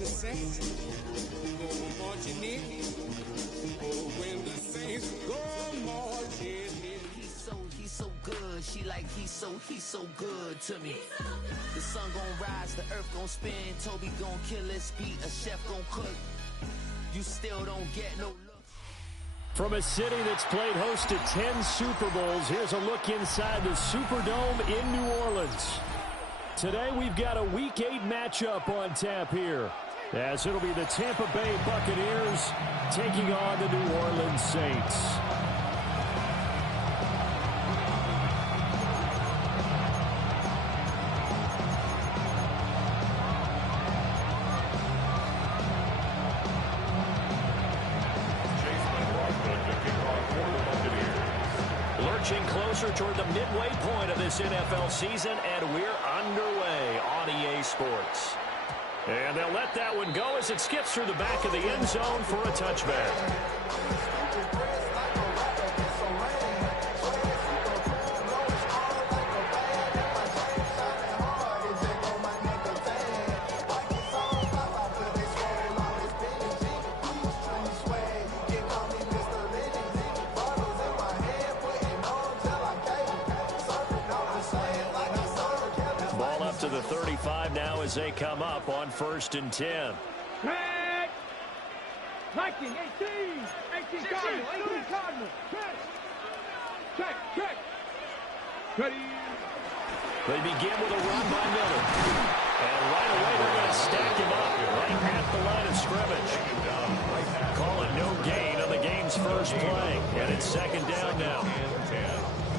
the Saints go marching in. Oh, when the Saints go marching in. He's so good. She like he's so good to me. The sun gon' rise, the earth gon' spin. Toby gon' kill his beat, a chef gon' cook. You still don't get no look. From a city that's played host to 10 Super Bowls, here's a look inside the Superdome in New Orleans. Today we've got a Week 8 matchup on tap here, as it'll be the Tampa Bay Buccaneers taking on the New Orleans Saints. Lurching closer toward the midway point of this NFL season, and we're underway on EA Sports. And they'll let that one go as it skips through the back of the end zone for a touchback. To the 35 now as they come up on 1st and 10. Viking, 18 Cardinal, 18 Cardinal. Check. Ready. They begin with a run by Miller. And right away they're going to stack him up right at the line of scrimmage. Call it no gain on the game's first play. And it's 2nd down now.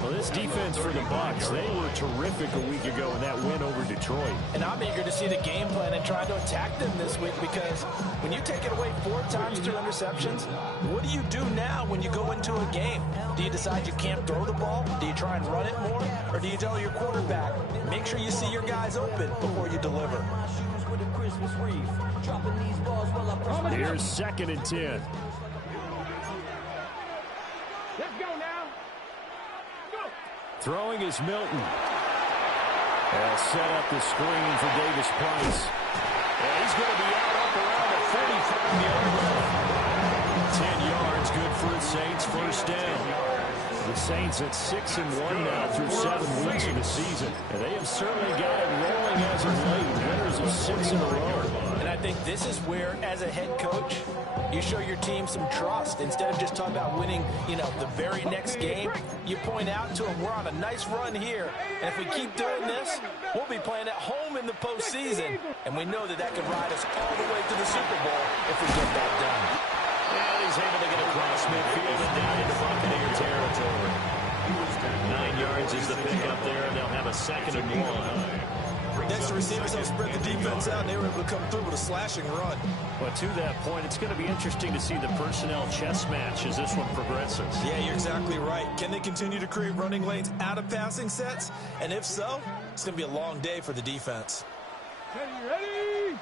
Well, this defense for the Bucs, they were terrific a week ago in that win over Detroit. And I'm eager to see the game plan and try to attack them this week, because when you take it away 4 times through interceptions, what do you do now when you go into a game? Do you decide you can't throw the ball? Do you try and run it more? Or do you tell your quarterback, make sure you see your guys open before you deliver? Here's 2nd and 10. Let's go now. Throwing is Milton. They'll set up the screen for Davis Price. And he's going to be up around the 45-yard line. 10 yards, good for the Saints, 1st down. The Saints at 6-1 now through 7 weeks of the season. And they have certainly got it rolling as of late. Winners of 6 in a row. And I think this is where, as a head coach, you show your team some trust. Instead of just talking about winning, the very next game, you point out to them, we're on a nice run here. And if we keep doing this, we'll be playing at home in the postseason. And we know that could ride us all the way to the Super Bowl if we get that done. And he's able to get across midfield and down into Buccaneer territory. 9 yards is the pickup there, and they'll have a 2nd and 1. Next, the receivers have spread the defense out, and they were able to come through with a slashing run. But to that point, it's going to be interesting to see the personnel chess match as this one progresses. Yeah, you're exactly right. Can they continue to create running lanes out of passing sets? And if so, it's going to be a long day for the defense. Ready.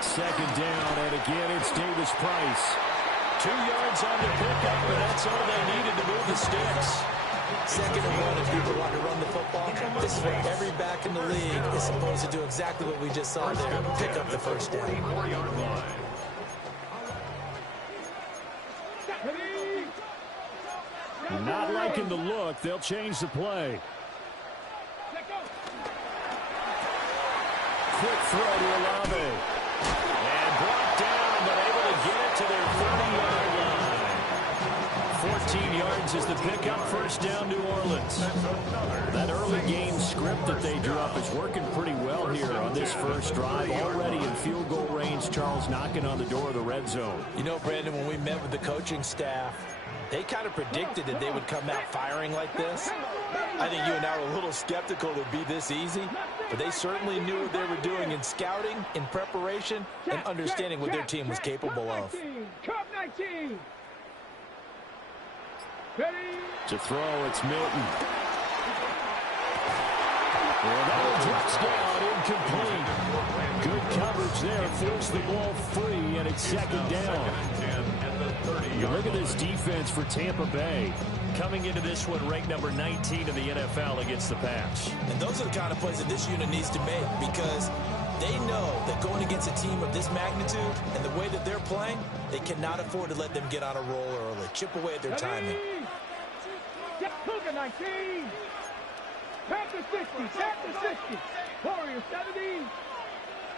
2nd down, and again, it's Davis Price. 2 yards on the pickup, but that's all they needed to move the sticks. 2nd and 1 if people want to run the football. This is what every back in the league is supposed to do, exactly what we just saw there. Pick up the 1st down. Not liking the look. They'll change the play. Quick throw to Olave. And brought down, but able to get it to their 30-yard line. 14 yards is the pickup, 1st down, New Orleans. That early game script that they drew up is working pretty well here on this first drive. Already in field goal range, Charles knocking on the door of the red zone. Brandon, when we met with the coaching staff, they kind of predicted that they would come out firing like this. I think you and I were a little skeptical it would be this easy, but they certainly knew what they were doing in scouting, in preparation, and understanding what their team was capable of. To throw, it's Milton. Well, that drops down, incomplete. Good coverage there, forced the ball free, and it's 2nd down. You look at this defense for Tampa Bay. Coming into this one, ranked number 19 in the NFL against the pass. And those are the kind of plays that this unit needs to make, because they know know that going against a team of this magnitude and the way that they're playing, they cannot afford to let them get on a roll early. Chip away at their timing. Cougar 19. Panther 60. Panther 60. Warrior 70.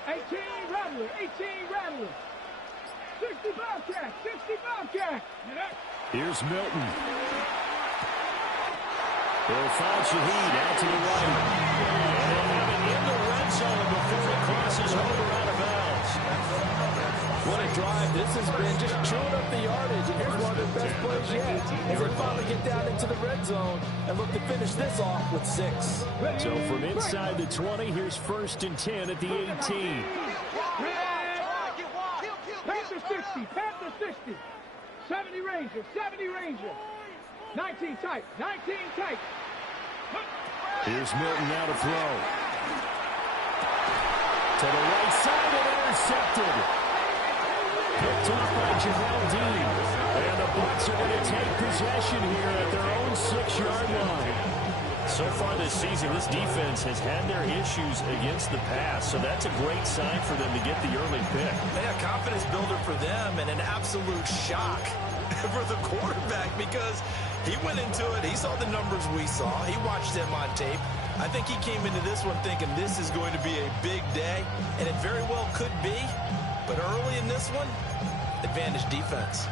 18 Rattler. 18 Rattler. 60 Bobcat. 60 Bobcat. Here's Milton. They'll find Shaheed out to the right. And they'll have it in the red zone before it crosses over out of bounds. What a drive this has been, just chewing up the yardage. And here's one of their best plays yet as they finally get down into the red zone and look to finish this off with 6. So from inside the 20, here's 1st and 10 at the 18. Panther 60. Panther 60. 70 Ranger. 70 Ranger. 19 tight. 19 tight. Here's Milton now to throw. To the right side and intercepted. Picked off by Jamel Dean. And the Bucs are going to take possession here at their own 6-yard line. So far this season, this defense has had their issues against the pass, so that's a great sign for them to get the early pick. Yeah, confidence builder for them and an absolute shock for the quarterback because he went into it. He saw the numbers we saw. He watched them on tape. I think he came into this one thinking this is going to be a big day, and it very well could be. But early in this one, advantage defense.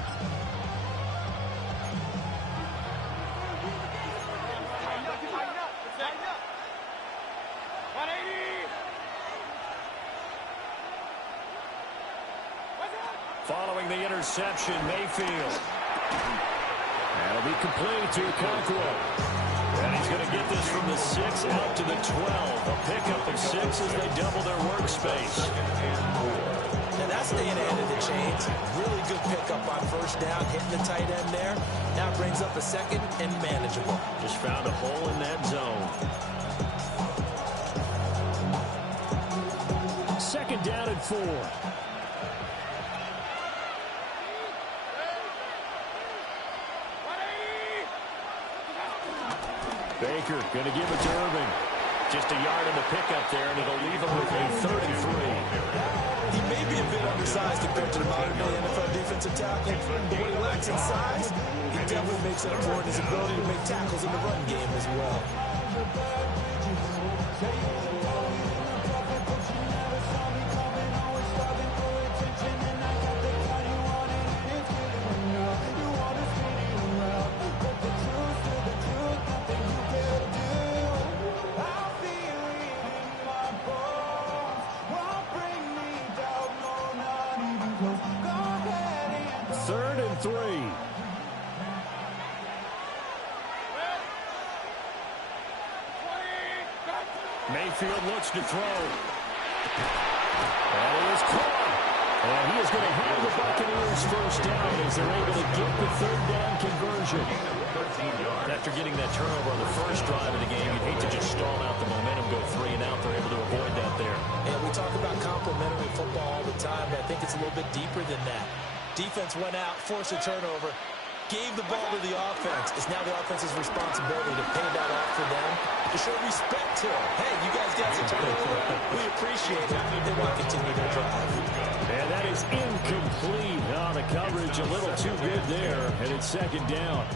Following the interception, Mayfield. That'll be complete to Okonkwo. And he's going to get this from the 6 out to the 12. A pickup of 6 as they double their workspace. And that's staying ahead of the chains. Really good pickup on 1st down, hitting the tight end there. Now brings up a 2nd and manageable. Just found a hole in that zone. 2nd down and 4. Baker going to give it to Irving. Just a yard in the pickup there, and it'll leave him with a 33. He may be a bit undersized compared to the modern-day NFL defensive tackle, but what he lacks in size, he definitely makes up for in his ability to make tackles in the run game as well. Mayfield looks to throw. And he is caught. And he is going to have the Buccaneers 1st down as they're able to get the 3rd down conversion. After getting that turnover on the first drive of the game, you'd hate to just stall out the momentum, go 3 and out. They're able to avoid that there. And we talk about complementary football all the time, but I think it's a little bit deeper than that. Defense went out, forced a turnover, gave the ball to the offense. It's now the offense's responsibility to pay that off for them, to show respect to them. Hey, you guys got some turnover. We appreciate it. They want to continue their drive. And that is incomplete on the coverage. A little too good there, and it's 2nd down.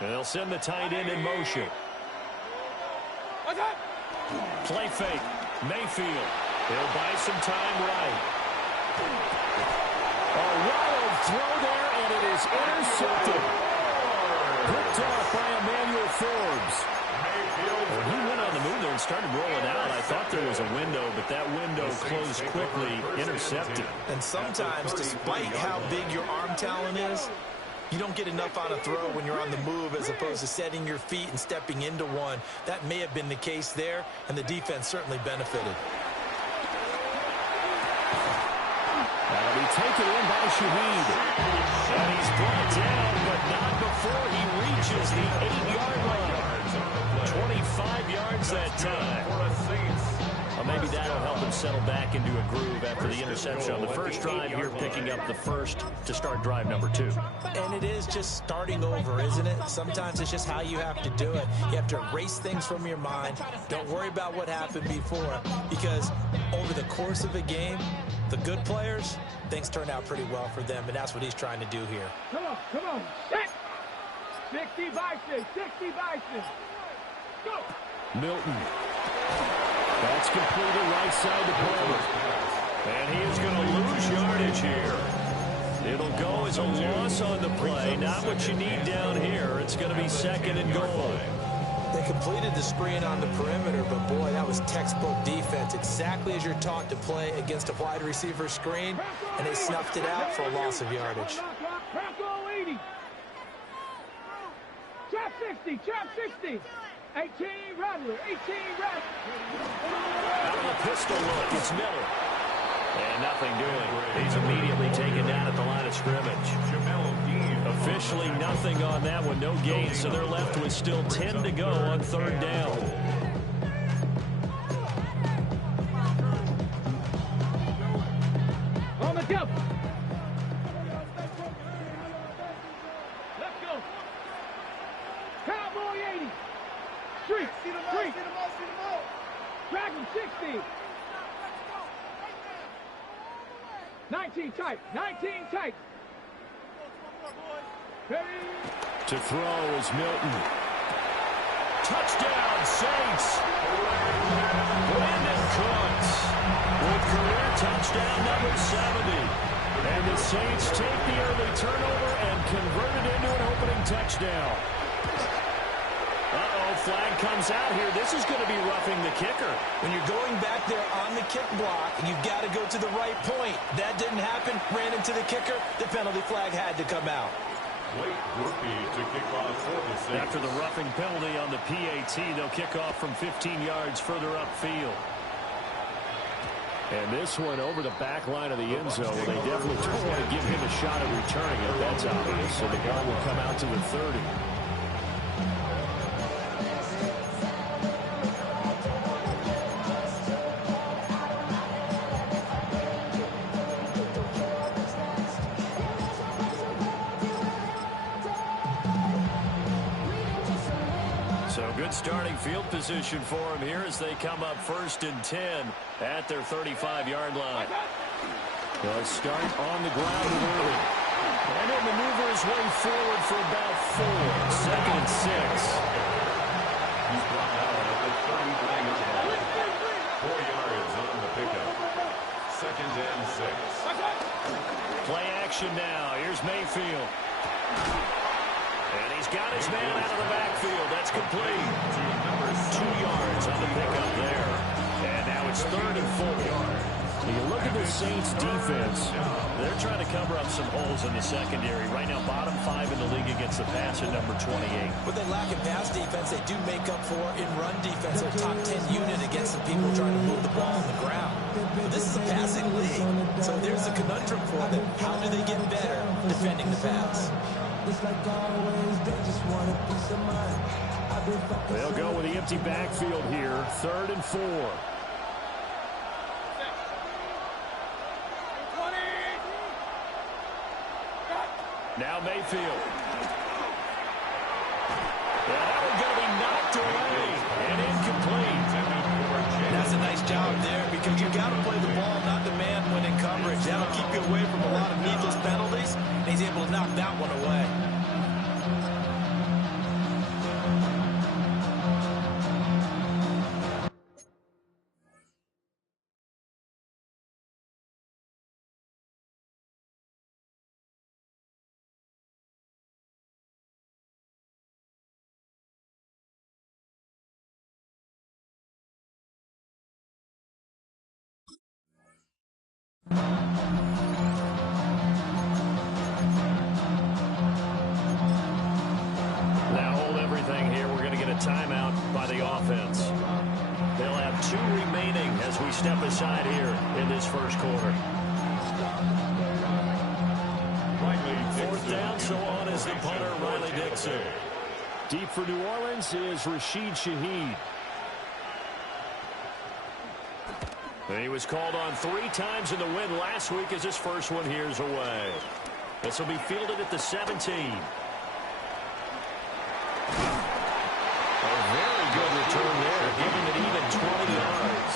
They'll send the tight end in motion. Play fake. Mayfield. He'll buy some time right. A wild throw there, and it is intercepted. Picked off by Emmanuel Forbes. When he went on the move there and started rolling out, I thought there was a window, but that window closed quickly, intercepted. And sometimes, despite how big your arm talent is, you don't get enough on a throw when you're on the move as opposed to setting your feet and stepping into one. That may have been the case there, and the defense certainly benefited. That'll be taken in by Shaheed. And he's brought down, but not before he reaches the 8-yard line. 25 yards that time. Well, maybe that'll help him settle back into a groove after the interception on the first drive here, picking up the first to start drive number 2. And it is just starting over, isn't it? Sometimes it's just how you have to do it. You have to erase things from your mind. Don't worry about what happened before, because over the course of a game, the good players, things turn out pretty well for them, and that's what he's trying to do here. Come on, set! 60 Bison, 60 Bison. Go! Milton. That's completed right side to Palmer. And he is going to lose yardage here. It'll go as a loss on the play. Not what you need down here. It's going to be 2nd and goal. They completed the screen on the perimeter, but boy, that was textbook defense. Exactly as you're taught to play against a wide receiver screen, and they snuffed it out for a loss of yardage. Crackle 80. Trap 60, trap 60. 18 Rattler, 18 Rattler. Out of the pistol look, it's Miller. And nothing doing. He's immediately taken down at the line of scrimmage. Officially nothing on that one, no gain, so they're left with still 10 to go on 3rd down. On the jump. Let's go. Cowboy 80. Street. Dragon 60. 19 tight. 19 tight. To throw is Milton. Touchdown, Saints. Brandon Cooks with career touchdown number 70. And the Saints take the early turnover and convert it into an opening touchdown. Flag comes out here. This is going to be roughing the kicker. When you're going back there on the kick block, you've got to go to the right point. That didn't happen. Ran into the kicker. The penalty flag had to come out. After the roughing penalty on the PAT, they'll kick off from 15 yards further upfield. And this one over the back line of the end zone. They definitely don't want to give him a shot at returning it. That's obvious. So the ball will come out to the 30. Starting field position for him here as they come up 1st and 10 at their 35-yard line. They'll start on the ground with Irving. And he'll maneuver his way forward for about 4. 2nd and 6. He's brought out at the 30-yard line. 4 yards on the pickup. 2nd and 6. Play action now. Here's Mayfield. And he's got his man out of the backfield. That's complete. 2 yards on the pickup there. And now it's 3rd and 4. You look at the Saints defense. They're trying to cover up some holes in the secondary. Right now, bottom 5 in the league against the pass at number 28. What they lack in pass defense, they do make up for in run defense. They're top 10 unit against the people trying to move the ball on the ground. But this is a passing league. So there's a conundrum for them. How do they get better defending the pass? They'll go with the empty backfield here. 3rd and 4. Now Mayfield. Yeah, that one's going to be knocked away and incomplete. That's a nice job there because you got to play the ball, not the man when in coverage. That'll keep you away from a lot of needless penalties. And he's able to knock that one away. Now hold everything here. We're going to get a timeout by the offense. They'll have 2 remaining as we step aside here in this first quarter. him. Deep for New Orleans is Rashid Shaheed. And he was called on 3 times in the win last week as his first one here's away. This will be fielded at the 17. A very good return there, giving it even 20 yards.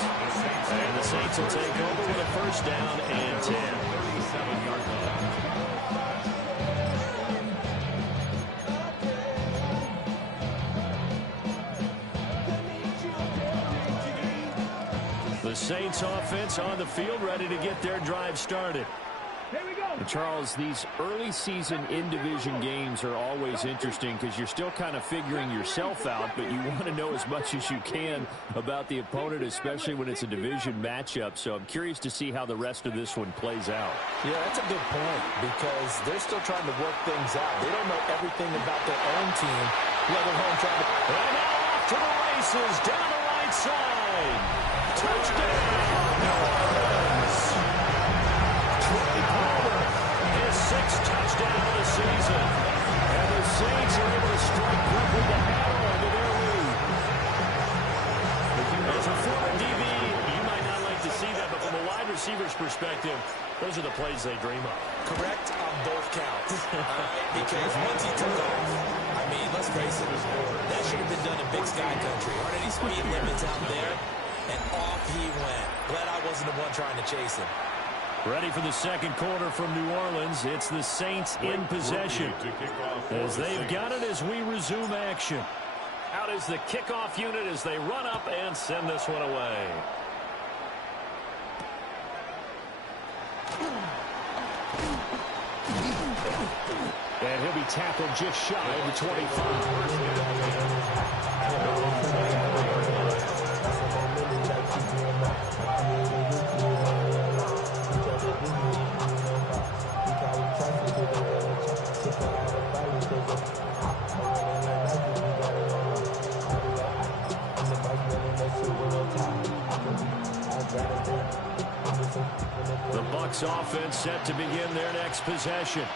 And the Saints will take over with a first down and 10. 37-yard line. The Saints offense on the field, ready to get their drive started. Here we go. And Charles, these early season in-division games are always interesting because you're still kind of figuring yourself out, but you want to know as much as you can about the opponent, especially when it's a division matchup. So I'm curious to see how the rest of this one plays out. Yeah, that's a good point because they're still trying to work things out. They don't know everything about their own team, let alone trying to... And now off to the races down the right side. Touchdown, New Orleans. Troy Palmer, his 6th touchdown of the season. And the Saints are able to strike quickly to add on to their lead. As a former DB, you might not like to see that, but from a wide receiver's perspective, those are the plays they dream of. Correct on both counts. Because once he took off, I mean, let's face it, that should have been done in Big Sky Country. Aren't any speed limits out there? And off he went. Glad I wasn't the one trying to chase him. Ready for the second quarter from New Orleans. It's the Saints in possession as they've got it as we resume action. Out is the kickoff unit as they run up and send this one away. And he'll be tackled just shy of the 25. The Bucs offense set to begin their next possession.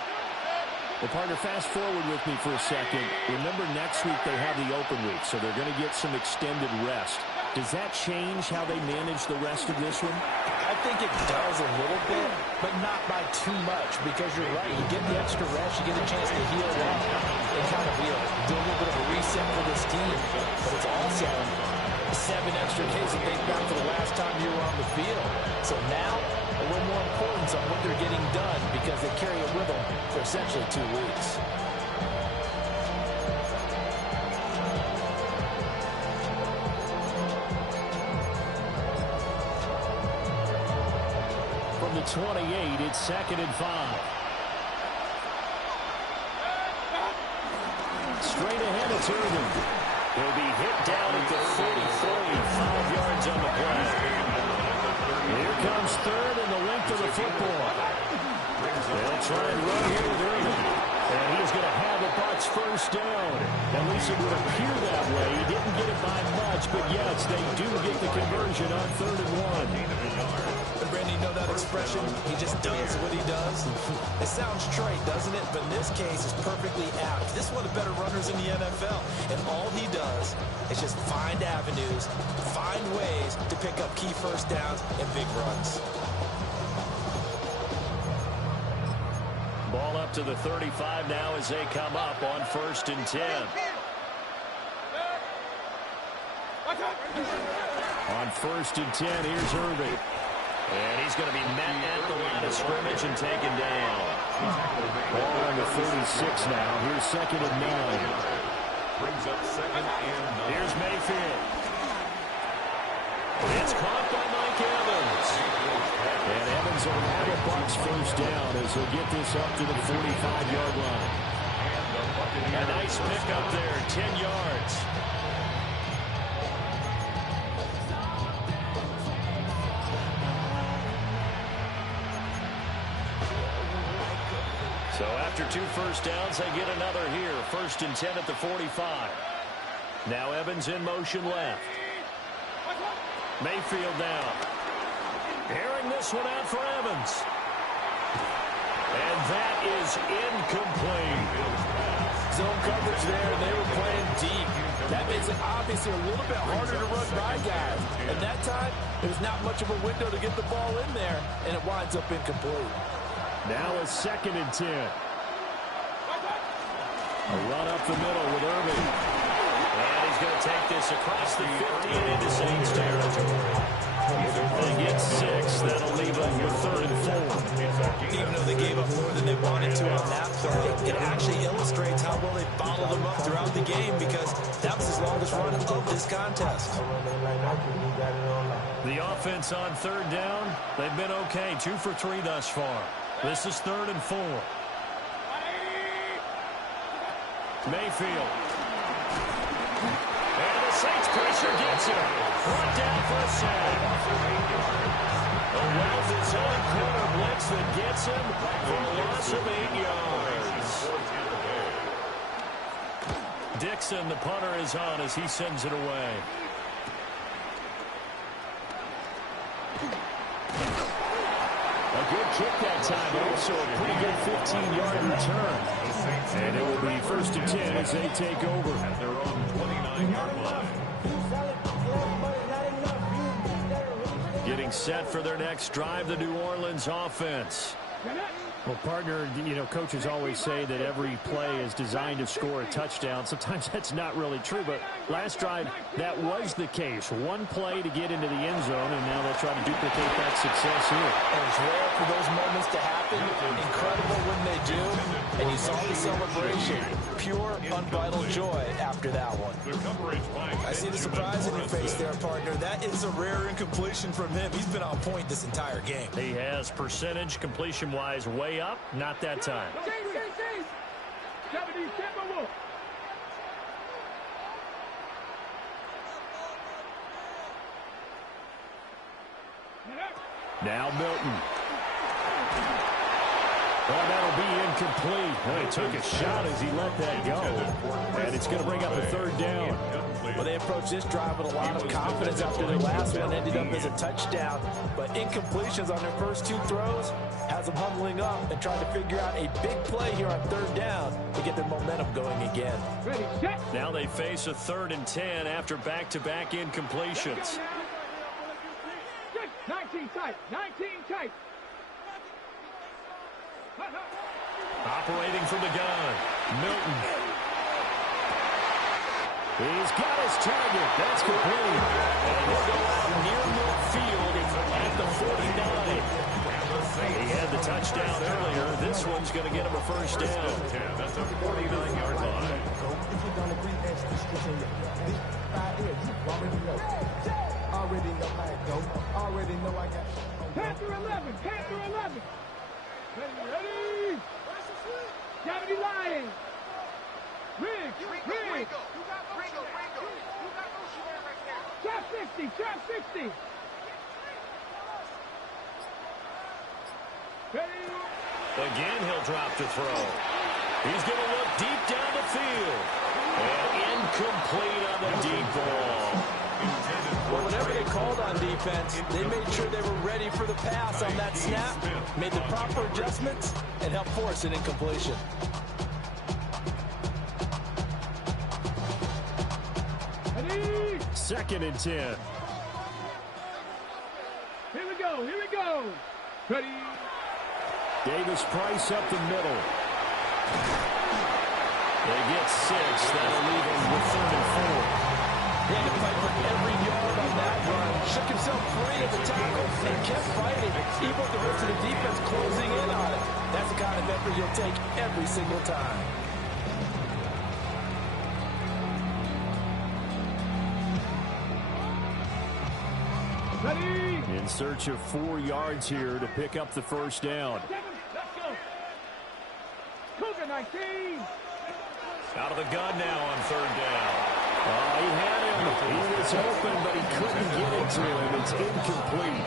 Well, partner, fast forward with me for a second. Remember, next week they have the open week, so they're going to get some extended rest. Does that change how they manage the rest of this one? I think it does a little bit, but not by too much, because you're right. You get the extra rest, you get a chance to heal up and kind of do a little bit of a reset for this team. But it's also 7 extra days that they've got for the last time you were on the field. So now, a little more importance on what they're getting done because they carry it with them for essentially 2 weeks. From the 28, it's 2nd and 5. Straight ahead, it's Irvin. He'll be hit down at the 40-45 yards on the play. Here comes 3rd and the length of the football. They'll try and run here with Irvin. And he's going to have a Bucs first down. At least it would appear that way. He didn't get it by much, but yes, they do get the conversion on 3rd and 1. And Randy, you know that expression? He just does what he does. It sounds trite, doesn't it? But in this case, it's perfectly apt. This is one of the better runners in the NFL. And all he does is just find avenues, find ways to pick up key first downs and big runs. Ball up to the 35 now as they come up on 1st and 10. On 1st and 10, here's Irving. And he's going to be met at the line of scrimmage and taken down. Ball on the 36 now. Here's 2nd and 9. Brings up 2nd and 9. Here's Mayfield. It's caught by Mike Evans. And Evans will have a Bucs first down as he'll get this up to the 45-yard line. A nice pickup there, 10 yards. So after 2 first downs, they get another here. 1st and 10 at the 45. Now Evans in motion left. Mayfield now. Airing this one out for Evans. And that is incomplete. zone coverage there, and they were playing deep. That makes it obviously a little bit harder to run by guys. And that time, there's not much of a window to get the ball in there, and it winds up incomplete. Now a 2nd and 10. A run up the middle with Irving. And he's going to take this across the 50 and into Saints territory. They get 6. That'll leave them with 3rd and 4. Even though they gave up more than they wanted to on that play, it actually illustrates how well they bottled them up throughout the game because that was his longest run of this contest. The offense on 3rd down, they've been okay. 2 for 3 thus far. This is 3rd and 4. Mayfield. And the Saints pressure gets him. Brought down for a sack. A well-designed corner blitz that gets him for a loss of 8 yards. Dixon, the punter, is on as he sends it away. A good kick that time, but also a pretty good 15-yard return. And it will be 1st and 10 as they take over. At their own 29-yard line. Getting set for their next drive, the New Orleans offense. Well, partner, you know, coaches always say that every play is designed to score a touchdown. Sometimes that's not really true, but last drive, that was the case. One play to get into the end zone, and now they'll try to duplicate that success here. And it's rare for those moments to happen. Incredible when they do. And you saw the celebration. Pure, unbridled joy after that one. I see the surprise in your face there, partner. That is a rare incompletion from him. He's been on point this entire game. He has percentage completion-wise way up. Not that time. Now Milton. Well, that'll be incomplete. Well, he took a shot as he let that go. And it's going to bring up a 3rd down. Well, they approached this drive with a lot of confidence after their last one ended up as a touchdown. But incompletions on their first 2 throws has them huddling up and trying to figure out a big play here on 3rd down to get their momentum going again. Now they face a 3rd and 10 after back-to-back incompletions. 19 tight, 19 tight. Operating from the gun, Milton. He's got his target. That's complete. And he'll go out near midfield at the 49. He had the touchdown earlier. This one's going to get him a 1st down. That's a 49-yard line. Panther 11, Panther 11. Ready? 70 Lions. Riggs. Trap 60, trap 60. Ready? Again, he'll drop the throw. He's going to look deep down the field. And incomplete on the deep ball. Well, whenever they called on defense, they made sure they were ready for the pass on that snap, made the proper adjustments, and helped force an incompletion. Ready? 2nd and 10. Here we go. Ready? Davis Price up the middle. They get 6. That'll leave them with 3rd and 4. He had to fight for every yard on that run. Shook himself free of the tackle and kept fighting, even with the rest of the defense closing in on it. That's the kind of effort you'll take every single time. Ready? In search of 4 yards here to pick up the 1st down. Let's go. Cougar 19. Out of the gun now on 3rd down. Oh, he had him. He was open, but he couldn't get it to him. It's incomplete.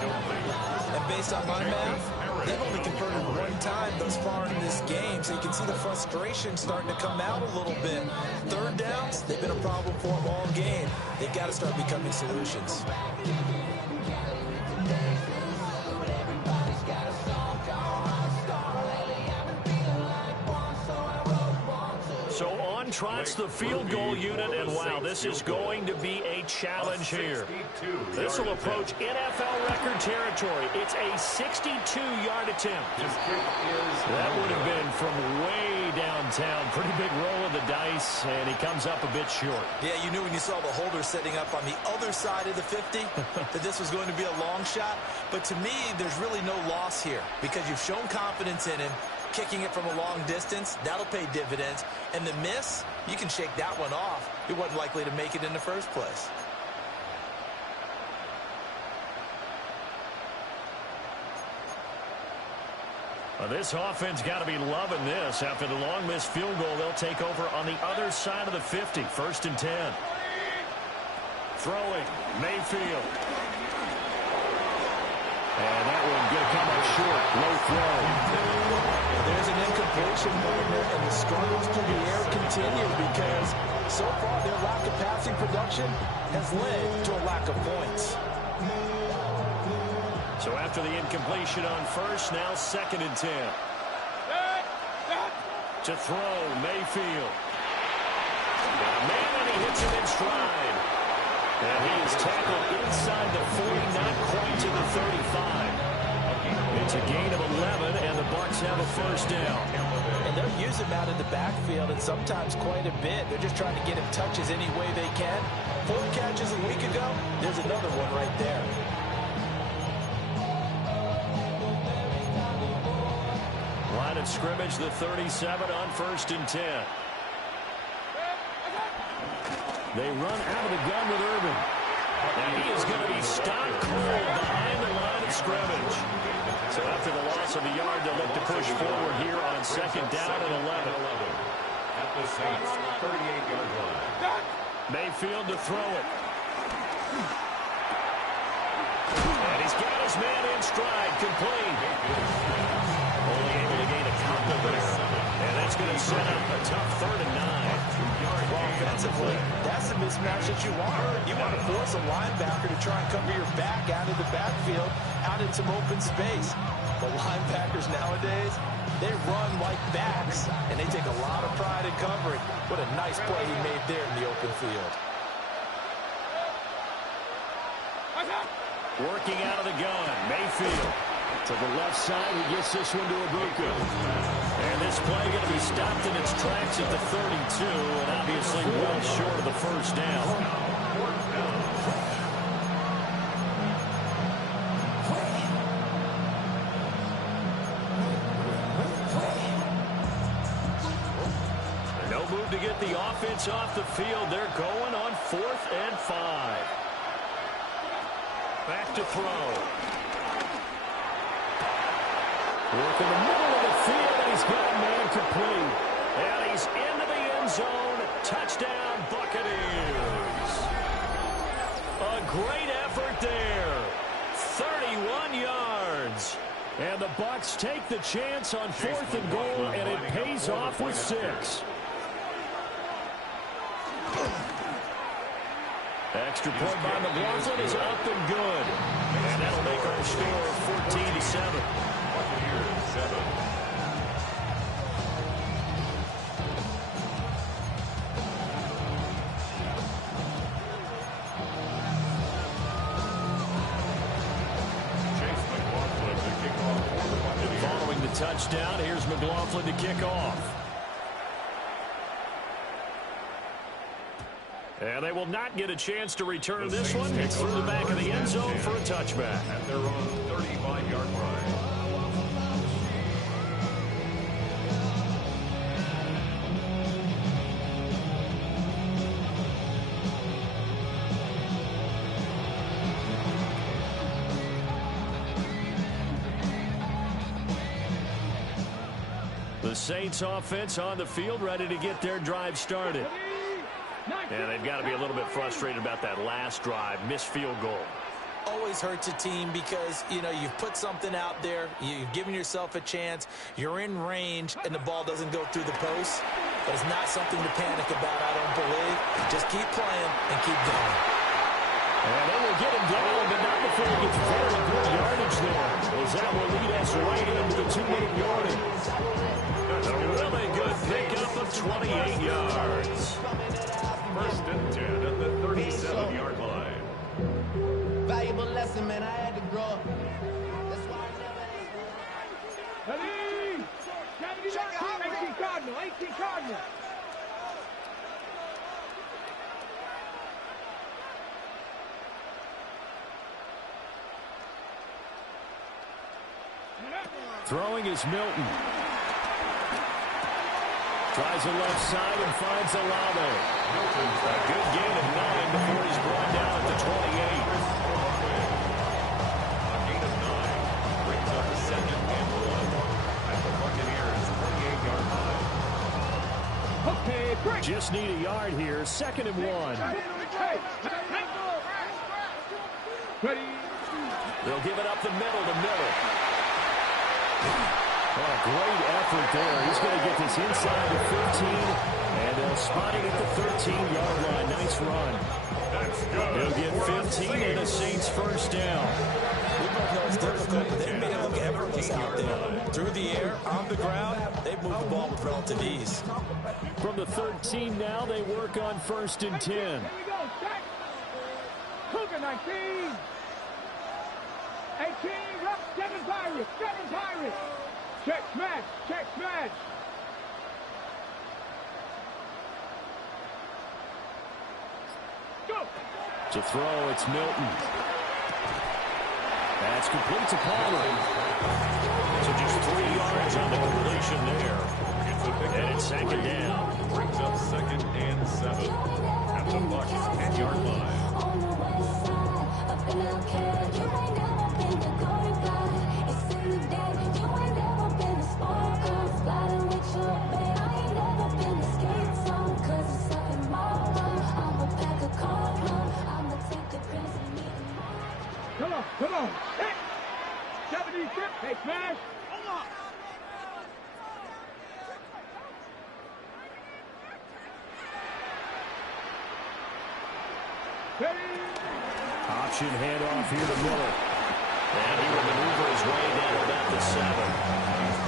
And based on my math, they've only converted 1 time thus far in this game, so you can see the frustration starting to come out a little bit. 3rd downs, they've been a problem for them all game. They've got to start becoming solutions. So on Again, trots the field goal unit, and wow, this is going to be a challenge here. This will approach NFL record territory. It's a 62-yard attempt. That would have been from way downtown. Pretty big roll of the dice, and he comes up a bit short. Yeah, you knew when you saw the holder setting up on the other side of the 50 that this was going to be a long shot. But to me, there's really no loss here because you've shown confidence in him. Kicking it from a long distance, that'll pay dividends. And the miss, you can shake that one off. He wasn't likely to make it in the first place. Well, this offense got to be loving this. After the long missed field goal, they'll take over on the other side of the 50. 1st and 10. Throwing, Mayfield. And that one going to come up short. Low throw. There's an incompletion moment, and the struggles through the air continue because so far their lack of passing production has led to a lack of points. So after the incompletion on first, now 2nd and 10. To throw, Mayfield. Got a man, and he hits it in stride. And he is tackled inside the 40, not quite to the 35. It's a gain of 11, and the Bucs have a first down. And they'll use him out of the backfield, and sometimes quite a bit. They're just trying to get him touches any way they can. 4 catches a week ago, there's another one right there. Line of scrimmage, the 37 on 1st and 10. They run out of the gun with Urban. And he is going to be stopped cold behind the line of scrimmage. So after the loss of a yard, they'll look to push forward here on 2nd down and 11. At the Saints' 38-yard line. Mayfield to throw it. And he's got his man in stride, complete. Only able to gain a couple there. And that's going to set up a tough 3rd and 9. Well, offensively, that's the mismatch that you want. You want to force a linebacker to try and cover your back out of the backfield, out in some open space. The linebackers nowadays, they run like backs, and they take a lot of pride in covering. What a nice play he made there in the open field. Working out of the gun, Mayfield. To the left side, he gets this one to Ibuka. And this play going to be stopped in its tracks at the 32, and obviously well short of the first down. No move to get the offense off the field. They're going on 4th and 5. Back to throw. Work in the middle of the field, and he's got a man complete. And he's into the end zone. Touchdown, Buccaneers. A great effort there. 31 yards. And the Bucs take the chance on 4th and goal, and it pays off with 6. Extra point by McLaughlin is up and good. And that'll make our score 14-7. Buccaneers 7. Chase McLaughlin to kick off for the Buccaneers. Following the touchdown, here's McLaughlin to kick off. And they will not get a chance to return this one. It's through the back of the end zone for a touchback. At their own 35-yard line. The Saints offense on the field, ready to get their drive started. And they've got to be a little bit frustrated about that last drive, missed field goal. Always hurts a team because, you know, you've put something out there, you've given yourself a chance, you're in range, and the ball doesn't go through the post. But it's not something to panic about, I don't believe. Just keep playing and keep going. And they will get him down, but not before he gets very good yardage there. As that will lead us right into the 2-minute yardage. A really good pickup of 28 yards. First and 10 at the 37-yard line. Valuable lesson, man. I had to grow up. That's why I never... Ready? 18 Cardinal, 18 Cardinal. Throwing is Milton. Tries the left side and finds Olave. A good gain of 9 before he's brought down at the 28. A gain of 9 brings up the second and 1 at the Buccaneers' 28-yard line. Okay, break. Just need a yard here. Second and 1. Ready? They'll give it up the middle to Miller. Oh, great effort there. He's going to get this inside the 15, and they'll spot it at the 13-yard line. Nice run. That's good. He'll get 15 and the Saints first down. We both know it's difficult, but they made it look effortless out there. Through the air, on the ground, they've moved the ball with relative ease. From the 13 now, they work on first and 10. Here we go. Check. Cougar 19. 18. Up. 7 Pirates. 7 Pirates. Check smash. Check smash. Go. To throw, it's Milton. That's complete to Pollard. So just 3 yards on the completion there. And it's second down. Brings up second and 7 at the Bucs' 10-yard line. On the west side, up in Alcare, you ain't never been the golden guy. It's in the day, you ain't never been the sport car. Sliding with your babe, I ain't never been the skate song. 'Cause it's up in my room, I'ma pack a car home. I'ma take the prince and meet him. Come on. Come on. Hit. 76. Hey, smash. Hold on. Option handoff here to Miller. And he will maneuver his way down about the 7.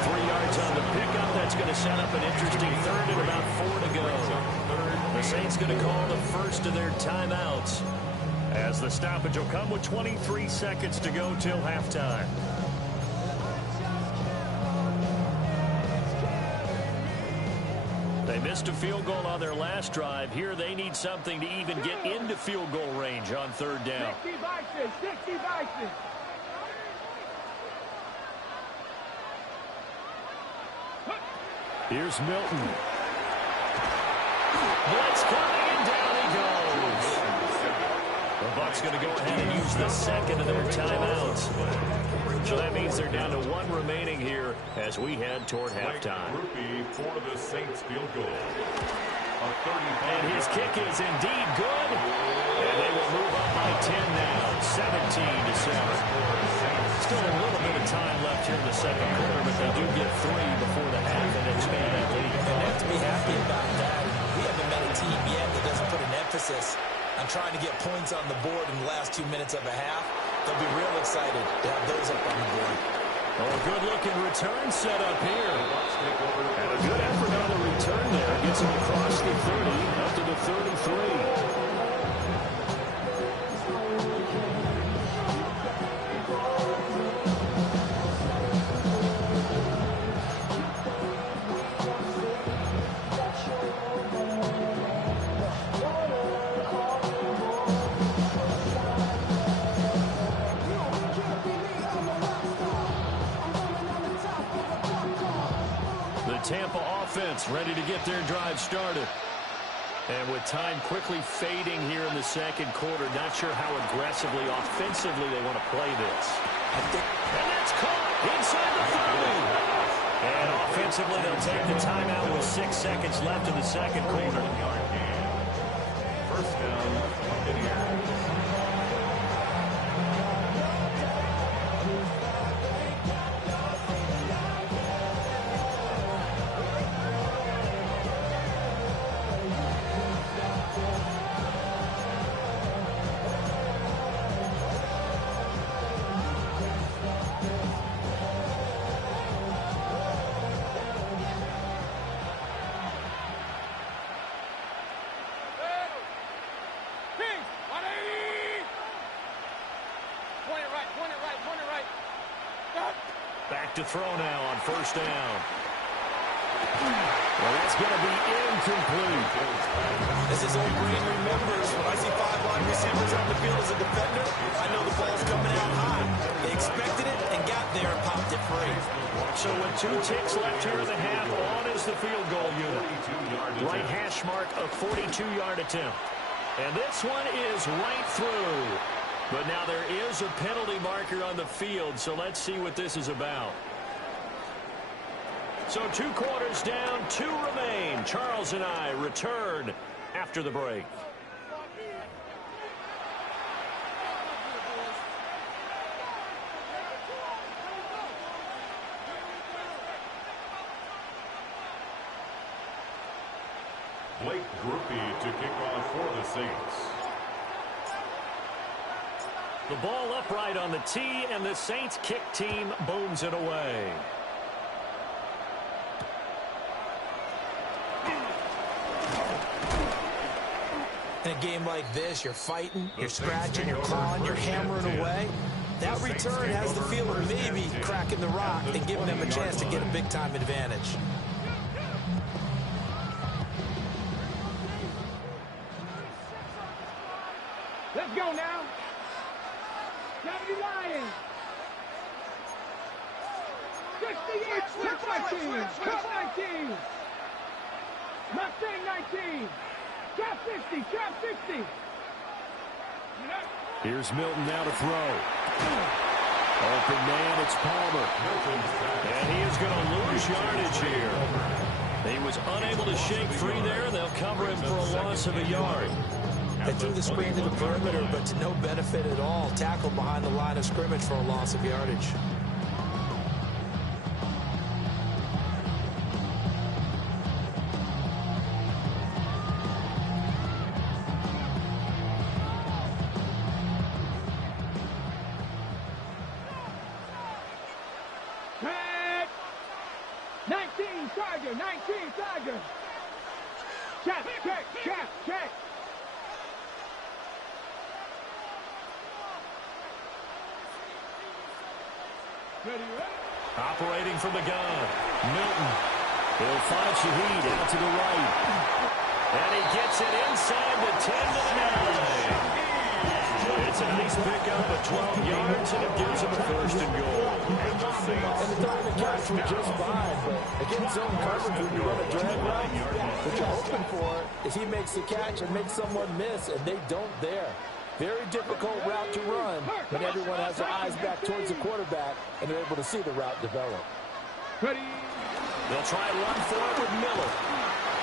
3 yards on the pickup. That's going to set up an interesting third and about 4 to go. The Saints going to call the first of their timeouts, as the stoppage will come with 23 seconds to go till halftime. They missed a field goal on their last drive. Here they need something to even get into field goal range on third down. 60 Bison. 60 Bison. Here's Milton. Blitz coming, and down he goes. The Bucs going to go ahead and use the second of their timeouts. So that means they're down to 1 remaining here as we head toward halftime. Rupee for the Saints field goal. And his kick is indeed good. And they will move up by 10 now, 17-7. Still a little bit of time left here in the second quarter, but they do get 3 before the half and expand that lead. And they have to be happy about that. We haven't met a team yet that doesn't put an emphasis on trying to get points on the board in the last 2 minutes of a half. They'll be real excited to have those up on the board. Oh, a good-looking return set up here. And a good effort on the return there. Gets him across the 30, up to the 33. Tampa offense ready to get their drive started. And with time quickly fading here in the second quarter, not sure how aggressively, offensively they want to play this. And that's caught inside the 30. And offensively, they'll take the timeout with 6 seconds left in the second quarter. First down, Buccaneers. to throw now on first down. Well, that's going to be incomplete. As his old brain remembers, when I see 5 wide receivers on the field as a defender, I know the ball's coming out high. They expected it and got there and popped it free. So with 2 ticks left here in the half, on is the field goal unit. Right hash mark, a 42-yard attempt. And this one is right through. But now there is a penalty marker on the field, so let's see what this is about. So 2 quarters down, 2 remain. Charles and I return after the break. Blake Grupe to kick off for the Saints. The ball upright on the tee, and the Saints kick team booms it away. In a game like this, you're fighting, you're scratching, you're clawing, you're hammering away. That return has the feel of maybe cracking the rock and giving them a chance to get a big-time advantage. Let's go now. 70 Lions. 68, Trap 19, Trap 19. Mustang 19. Trap 60, Trap 60. Here's Milton now to throw. Open man, it's Palmer. And he is going to lose yardage here. He was unable to shake free there. They'll cover him for a loss of a yard. They threw the screen to the perimeter, but to no benefit at all. Tackled behind the line of scrimmage for a loss of yardage. Red. 19 Tiger, 19 Tiger. Check, check, check, check. Ready, ready. Operating from the gun. Milton. He'll find Shaheed out to the right. And he gets it inside the 10 to the 9. It's a nice pickup of 12 yards, and it gives him a first and goal. And the throw and the catch were just fine, but against zone coverage, when you run a drag route, what you're hoping for is he makes the catch and makes someone miss, and they don't there. Very difficult route to run when everyone has their eyes back towards the quarterback and they're able to see the route develop. Ready. They'll try a run for it with Miller.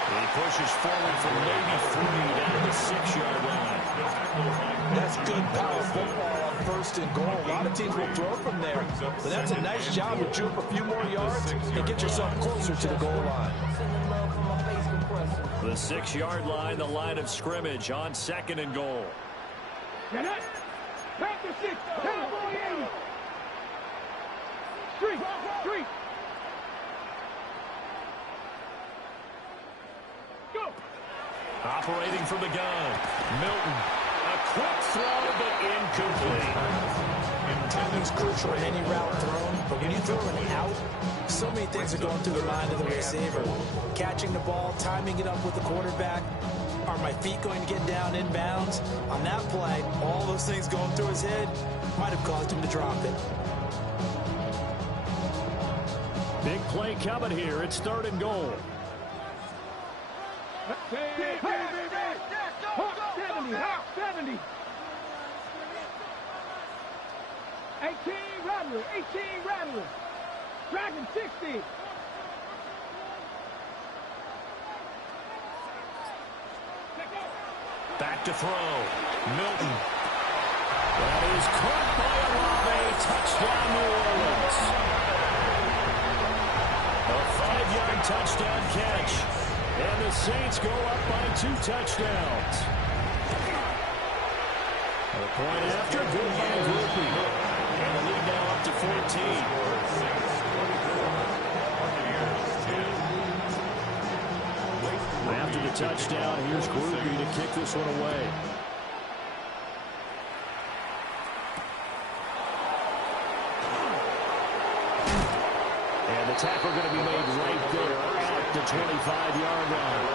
He pushes forward for maybe 3 down to the 6-yard line. That's good power football on first and goal. A lot of teams will throw from there, but that's a nice job to jump a few more yards and get yourself closer to the goal line. The 6-yard line, the line of scrimmage on 2nd and goal. Get it. Back to 6. Cowboy 80. Street, street. Go. Operating from the gun. Milton. A quick throw, but incomplete. Timing's crucial in any route thrown, but when you throw an out, so many things are going through the mind of the receiver. Catching the ball, timing it up with the quarterback. Are my feet going to get down inbounds? On that play, all those things going through his head might have caused him to drop it. Big play coming here. It's 3rd and goal. 70, 70. 18 Rattler, 18 Rattler. Dragon 60. Back to throw. Milton. That is caught by Olave. Touchdown, New Orleans. A 5-yard touchdown catch. And the Saints go up by 2 touchdowns. A point after. Good by Grupe. And the lead now up to 14. After the touchdown, here's Grupe to kick this one away. tackle going to be made right there at the 25-yard line.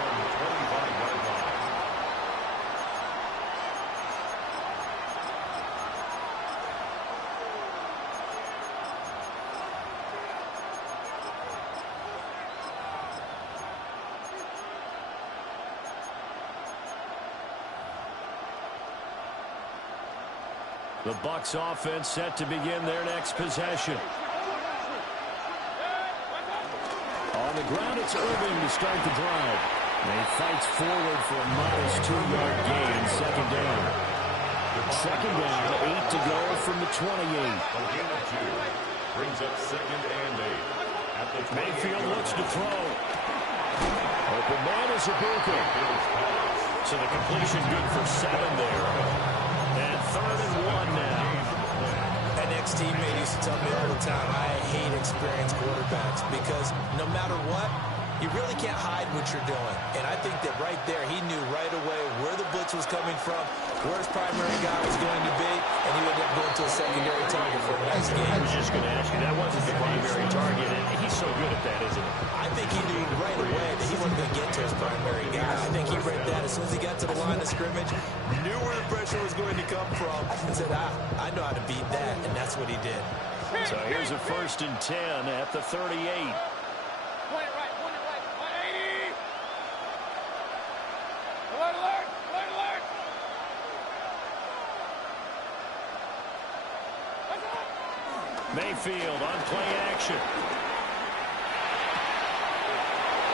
The Bucs offense set to begin their next possession. On the ground, it's Irving to start the drive. And he fights forward for a modest 2-yard gain, second down. Second down, 8 to go from the 28. Brings up second and 8. At the Mayfield looks to throw. Open man is Ibuka. So the completion good for 7 there. And 3rd and 1 now. An ex-teammate used to tell me all the time, I hate experienced quarterbacks because no matter what, you really can't hide what you're doing. And I think that right there, he knew right away where the blitz was coming from, where his primary guy was going to be, and he ended up going to a secondary target for a nice game. I was just going to ask you, that wasn't the primary target, and he's so good at that, isn't he? I think he knew right away that he wasn't going to get to his primary guy. I think he read that as soon as he got to the line of scrimmage, knew where the pressure was going to come from, and said, I know how to beat that, and that's what he did. So here's a 1st and 10 at the 38. Point it right, 180. Alert, alert, alert, alert. Mayfield on play action.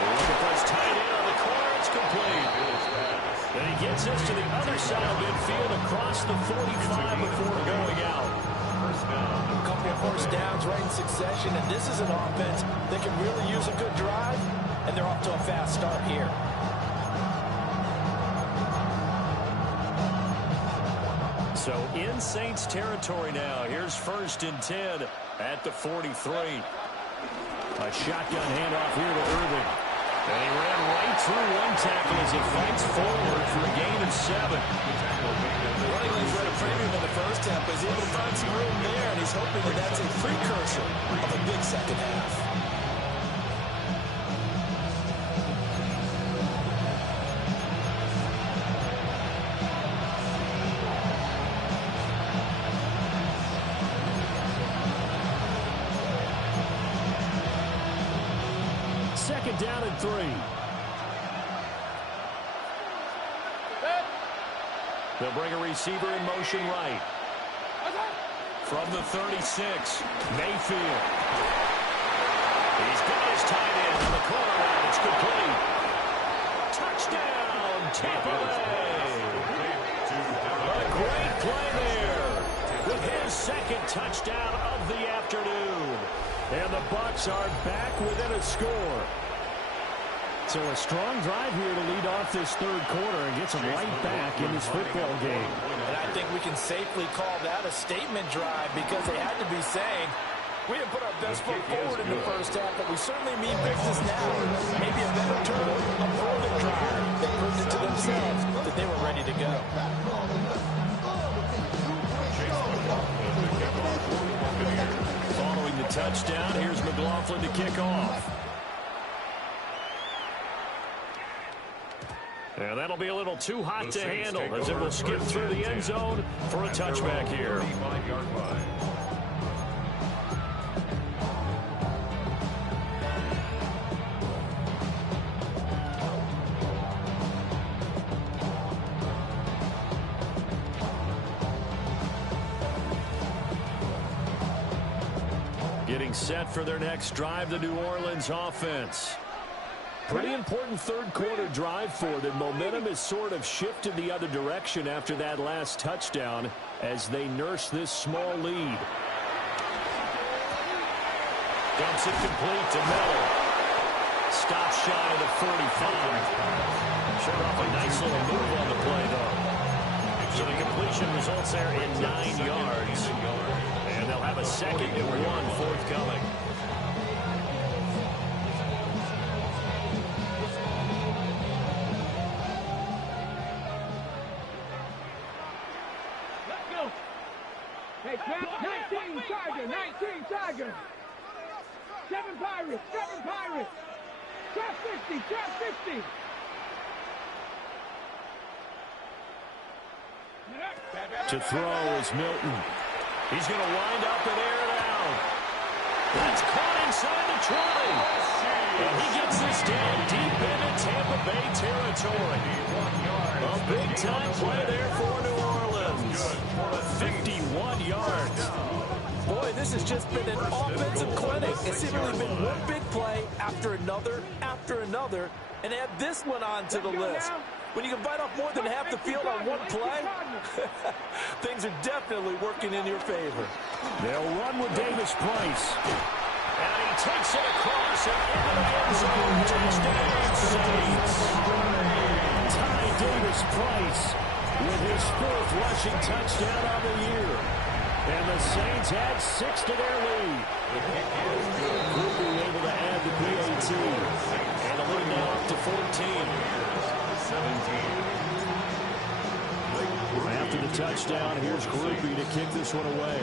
Look at this tight end on the corner. It's complete. Then he gets this to the other side of midfield across the 45 before going out. A couple of first downs right in succession, and this is an offense that can really use a good drive, and they're off to a fast start here. So in Saints territory now. Here's 1st and 10 at the 43. A shotgun handoff here to Irving. And he ran right through one tackle as he fights forward for a gain of 7. Running lanes read a premium in the first half, but he's able to find some room there, and he's hoping that that's a precursor of a big second half. Second down and 3. They'll bring a receiver in motion right. From the 36, Mayfield. He's got his tight end on the corner line. It's complete. Touchdown, Tampa Bay. A great play there with his second touchdown of the afternoon. And the Bucs are back within a score. So a strong drive here to lead off this third quarter and gets them right back in this football game. And I think we can safely call that a statement drive because they had to be saying, we didn't put our best foot forward in the first half, but we certainly mean business now. Maybe a better term, a further drive. They proved it to themselves that they were ready to go. Following the touchdown, here's McLaughlin to kick off. And that'll be a little too hot to handle as it will skip through the end zone for a touchback here. Getting set for their next drive, the New Orleans offense. Pretty important third quarter drive for them. Momentum has sort of shifted the other direction after that last touchdown as they nurse this small lead. Dumps it complete to MEL. Stop shy of the 45. Showed off a nice little move on the play, though. So the completion results there in 9 yards. And they'll have a 2nd and 1 forthcoming. Hey, 19 Tiger, 19 Tiger. Seven Pirates. Trap 50. To throw is Milton. He's going to wind up and air it out. That's caught inside the 20. And he gets this down deep into Tampa Bay territory. A big-time play there for New Orleans. 51 yards. Boy, this has just been an offensive clinic. It's really been one big play after another, and add this one on to the list. When you can bite off more than half the field on one play, things are definitely working in your favor. They'll run with Davis Price. And he takes it across and into the end zone. Touchdown, Saints. Ty Davis Price with his 4th rushing touchdown on the year. And the Saints add 6 to their lead. Grupe able to add the PAT. And the lead now up to 14. 17. After the touchdown, here's Grupe to kick this one away.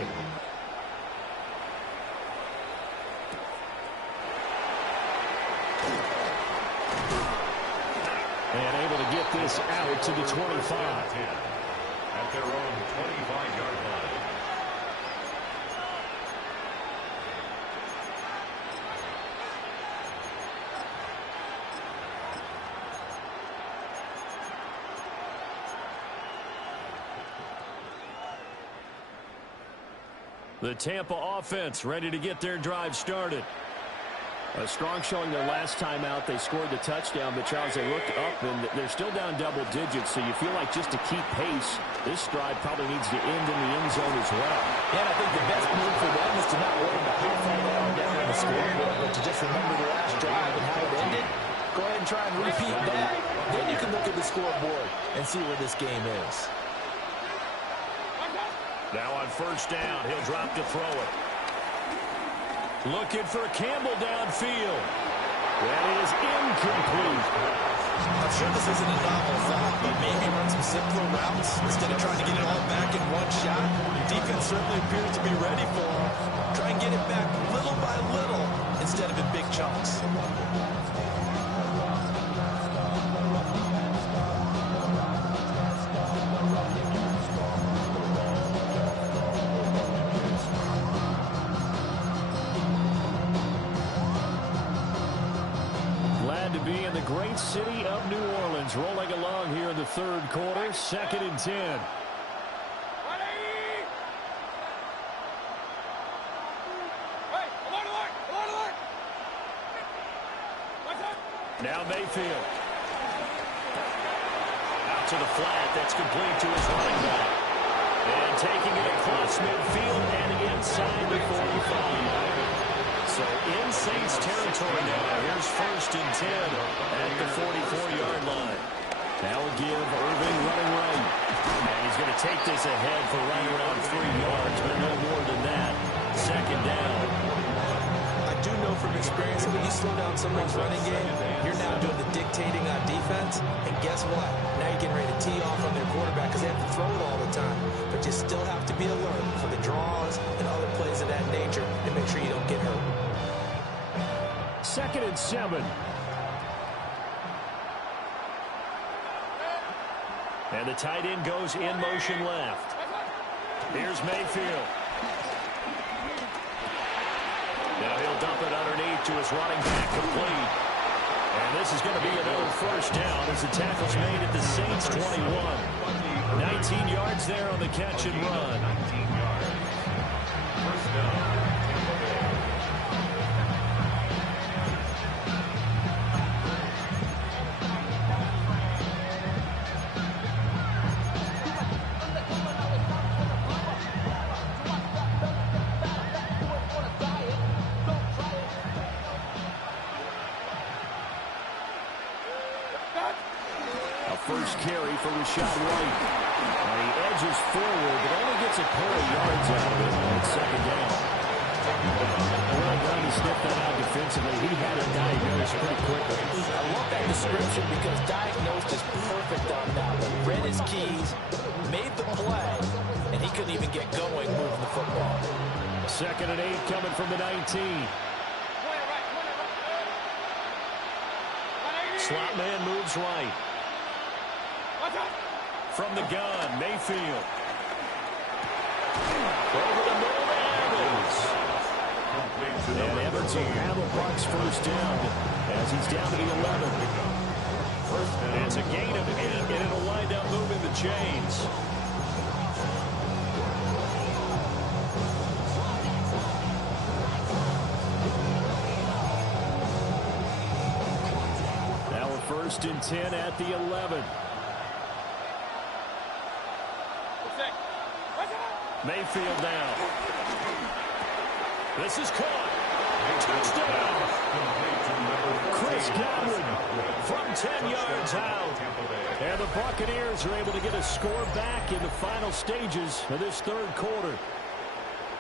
And able to get this out to the 25. At their own 25-yard line. The Tampa offense ready to get their drive started. A strong showing their last time out. They scored the touchdown, but Charles, they looked up, and they're still down double digits, so you feel like just to keep pace, this drive probably needs to end in the end zone as well. Yeah, I think the best move for them is to not worry about how far they are down on the scoreboard, but to just remember the last drive and how it ended. Go ahead and try and repeat that. Then you can look at the scoreboard and see where this game is. Now on first down, he'll drop to throw it. Looking for Campbell downfield. That is incomplete. I'm sure this isn't a novel thought, but maybe run some simpler routes instead of trying to get it all back in one shot. Defense certainly appears to be ready for him. Try and get it back little by little instead of in big chunks. To be in the great city of New Orleans, rolling along here in the third quarter, 2nd and 10. Now Mayfield. Out to the flat, that's complete to his running back. And taking it across midfield and inside the 45. So in Saints territory now. Here's 1st and 10 at the 44-yard line. Now we'll give Irving running right. And he's going to take this ahead for right around 3 yards, but no more than that. 2nd down. I do know from experience that when you slow down someone's running game, you're now doing the dictating on defense. And guess what? Now you're getting ready to tee off on their quarterback because they have to throw it all the time. But you still have to be alert for the draws and other plays of that nature to make sure you don't get hurt. 2nd and 7. And the tight end goes in motion left. Here's Mayfield. Now he'll dump it underneath to his running back, complete. And this is going to be another 1st down as the tackle's made at the Saints 21. 19 yards there on the catch and run. 19 yards. 1st down. First carry for Rashad White. And he edges forward, but only gets a pair of yards out of it on 2nd down. Well done to sniff that out defensively. He had it diagnosed pretty quickly. I love that description because diagnosed is perfect on that one. Read his keys, made the play, and he couldn't even get going moving the football. 2nd and 8 coming from the 19. Slot man moves right. From the gun, Mayfield. Over the middle to Evans. And Evans will have a Bucs first down as he's down to the 11. It's a gain of 8, and it'll wind up moving the chains. Now we're 1st and 10 at the 11. Mayfield now. This is caught. Touchdown. Chris Godwin from 10 yards out. And the Buccaneers are able to get a score back in the final stages of this 3rd quarter.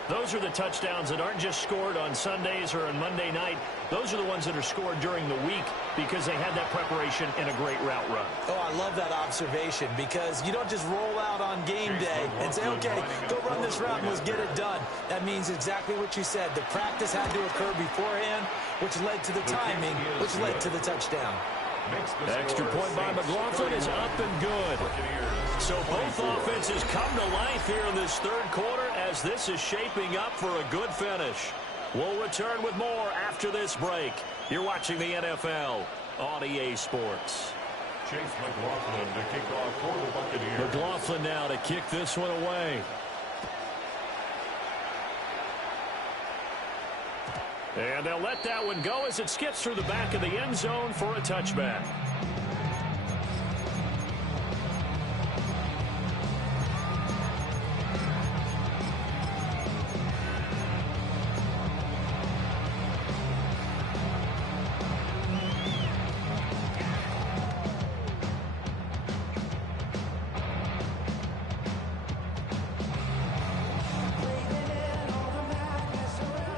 Those are the touchdowns that aren't just scored on Sundays or on Monday night. Those are the ones that are scored during the week because they had that preparation and a great route run. Oh, I love that observation because you don't just roll out on game day and say, okay, go run this route and let's get it done. That means exactly what you said. The practice had to occur beforehand, which led to the timing, which led to the touchdown. Extra point by McLaughlin is up and good. So both offenses come to life here in this 3rd quarter as this is shaping up for a good finish. We'll return with more after this break. You're watching the NFL on EA Sports. Chase McLaughlin to kick off for the Buccaneers. McLaughlin now to kick this one away. And they'll let that one go as it skips through the back of the end zone for a touchback.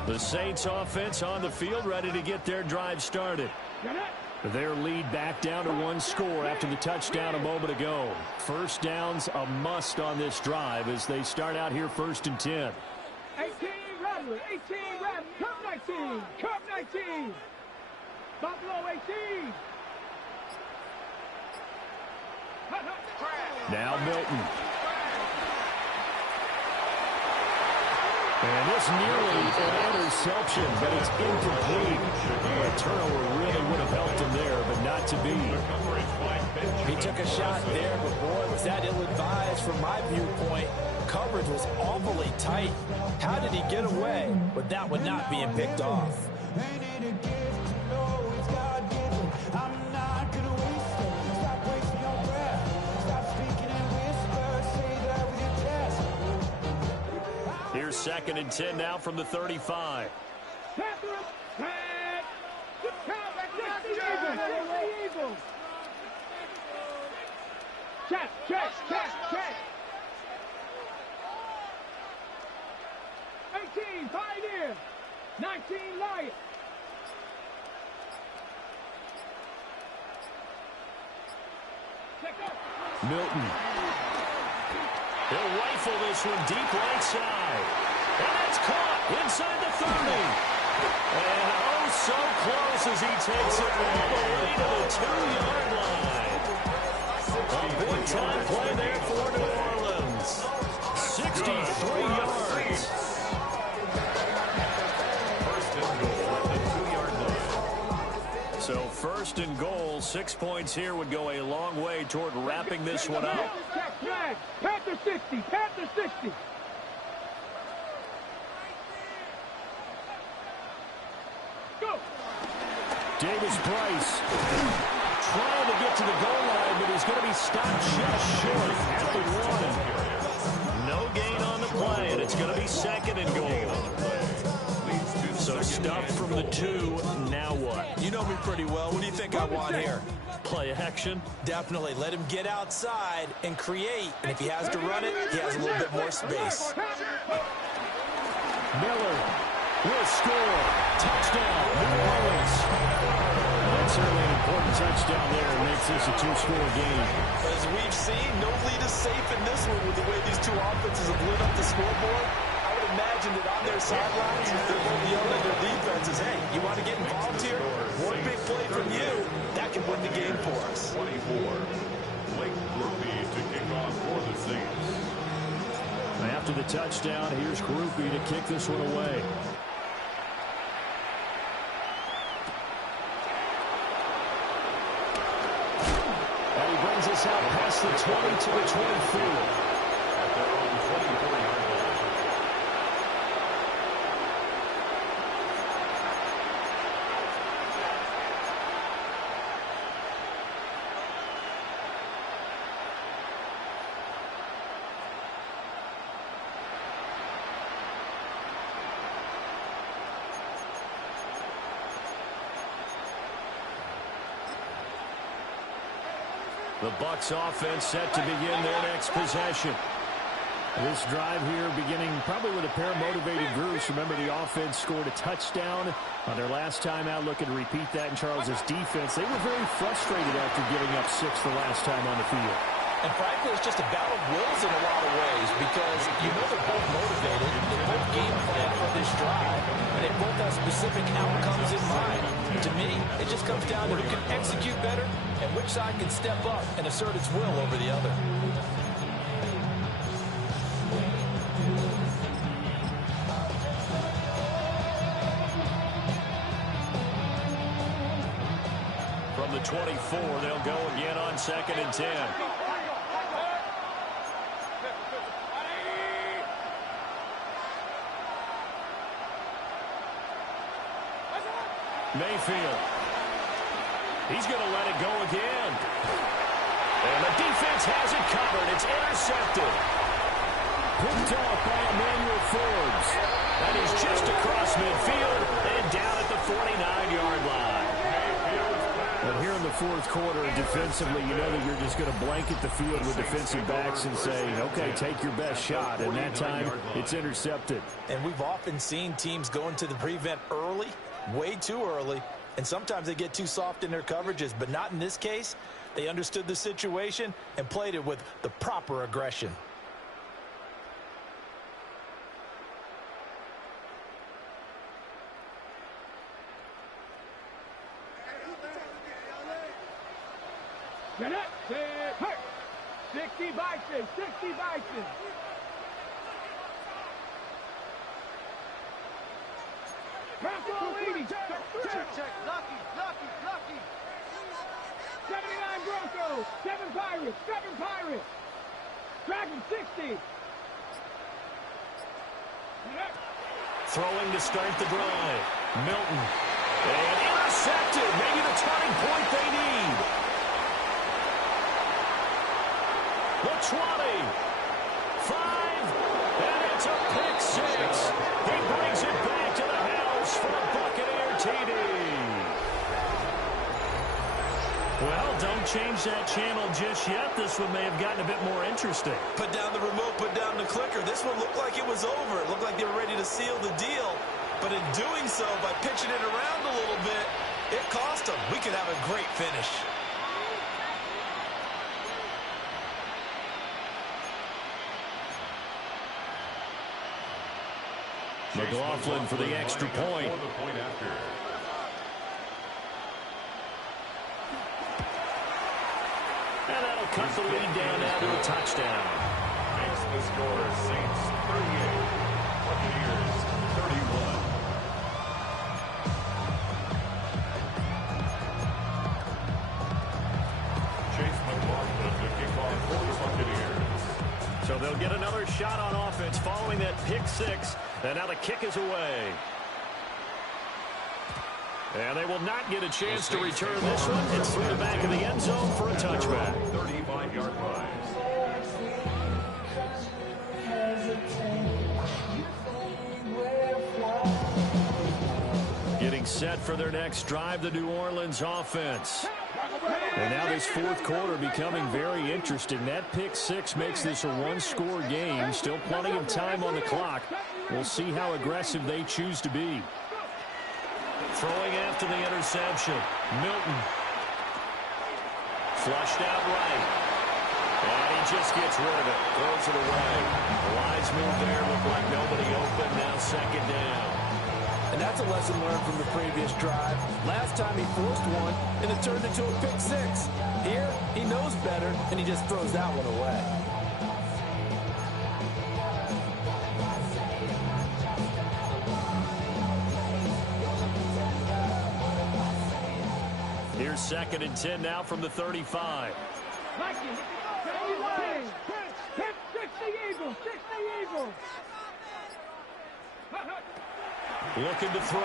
The Saints offense on the field ready to get their drive started. Their lead back down to 1 score after the touchdown a moment ago. First down's a must on this drive as they start out here 1st and 10. 18 Rattler, 18 Rattler, Curve 19, Curve 19, Buffalo 18. Now Milton. And this nearly an interception, but it's incomplete. A turnover really would have helped him there, but not to be. He took a shot there, but boy, was that ill-advised from my viewpoint. Coverage was awfully tight. How did he get away with that one not being picked off? Here's 2nd and 10 now from the 35. Check. 18, Pioneer. 19, Lion. Milton. He'll rifle this one deep right side. And that's caught inside the 30. And oh, so close as he takes it all the way to the 2-yard line. A big-time play there for New Orleans. 63 yards. First and goal at the 2-yard line. So 1st and goal, 6 points here would go a long way toward wrapping this one up. Panther 60, Panther 60. Go. Davis Price trying to get to the goal line, but he's going to be stopped just short at the 1. No gain on the play, and it's going to be 2nd and goal. So stuffed from the 2, now what? You know me pretty well. What do you think I want here? Play action? Definitely. Let him get outside and create. And if he has to run it, he has a little bit more space. Miller will score. Touchdown, New Orleans. That's certainly an important touchdown there. It makes this a 2-score game. As we've seen, no lead is safe in this one with the way these two offenses have lit up the scoreboard. I would imagine that on their sidelines, they're both yelling at their defenses, hey, you want to get involved here? One big play from you, that can win the game. Blake Groupie to kick off for the Saints. After the touchdown, here's Groupie to kick this one away. And he brings us out past the 20 to the 24. At their own 24-yard line. The Bucs offense set to begin their next possession. This drive here beginning probably with a pair of motivated groups. Remember, the offense scored a touchdown on their last time out. Looking to repeat that in Charles's defense. They were very frustrated after giving up 6 the last time on the field. And frankly, it's just a battle of wills in a lot of ways because you know they're both motivated. They both game plan for this drive, and they both have specific outcomes in mind. To me, it just comes down to who can execute better and which side can step up and assert its will over the other. From the 24, they'll go again on 2nd and 10. Mayfield. He's going to let it go again. And the defense has it covered. It's intercepted. Picked off by Emmanuel Forbes. That is just across midfield and down at the 49-yard line. But here in the fourth quarter, defensively, you know that you're just going to blanket the field with defensive backs and say, okay, take your best shot. And that time, it's intercepted. And we've often seen teams go into the prevent early, way too early, and sometimes they get too soft in their coverages, but not in this case. They understood the situation and played it with the proper aggression. Get up, hurt. 60 Bison, 60 Bison. Bronco 80, check, lucky. 79 Broncos, 7 Pirates. Dragon 60. Throwing to start the drive. Milton. And intercepted. Maybe the turning point they need. The 20. 5. And it's a pick 6. He brings it back to the house for a Buccaneer TD. Well, don't change that channel just yet. This one may have gotten a bit more interesting. Put down the remote, put down the clicker. This one looked like it was over. It looked like they were ready to seal the deal. But in doing so, by pitching it around a little bit, it cost them. We could have a great finish. McLaughlin for the extra point. And that'll cut the lead down now to a touchdown. Makes the score Saints 38, Buccaneers 31. Chase McLaughlin to kick off for the Buccaneers. So they'll get another shot on offense following that pick 6. And now the kick is away. And they will not get a chance to return this one. It's through the back of the end zone for a touchback. 35-yard line. Getting set for their next drive, the New Orleans offense. And now this fourth quarter becoming very interesting. That pick 6 makes this a one-score game. Still plenty of time on the clock. We'll see how aggressive they choose to be. Throwing after the interception. Milton. Flushed out right. And he just gets rid of it. Throws it away. The wise move there. Looked like nobody open. Now 2nd down. And that's a lesson learned from the previous drive. Last time he forced one in the have turned into a pick six. Here, he knows better, and he just throws that one away. Here's 2nd and 10 now from the 35. Hit 60 Eagles, 60 Eagles. Looking to throw.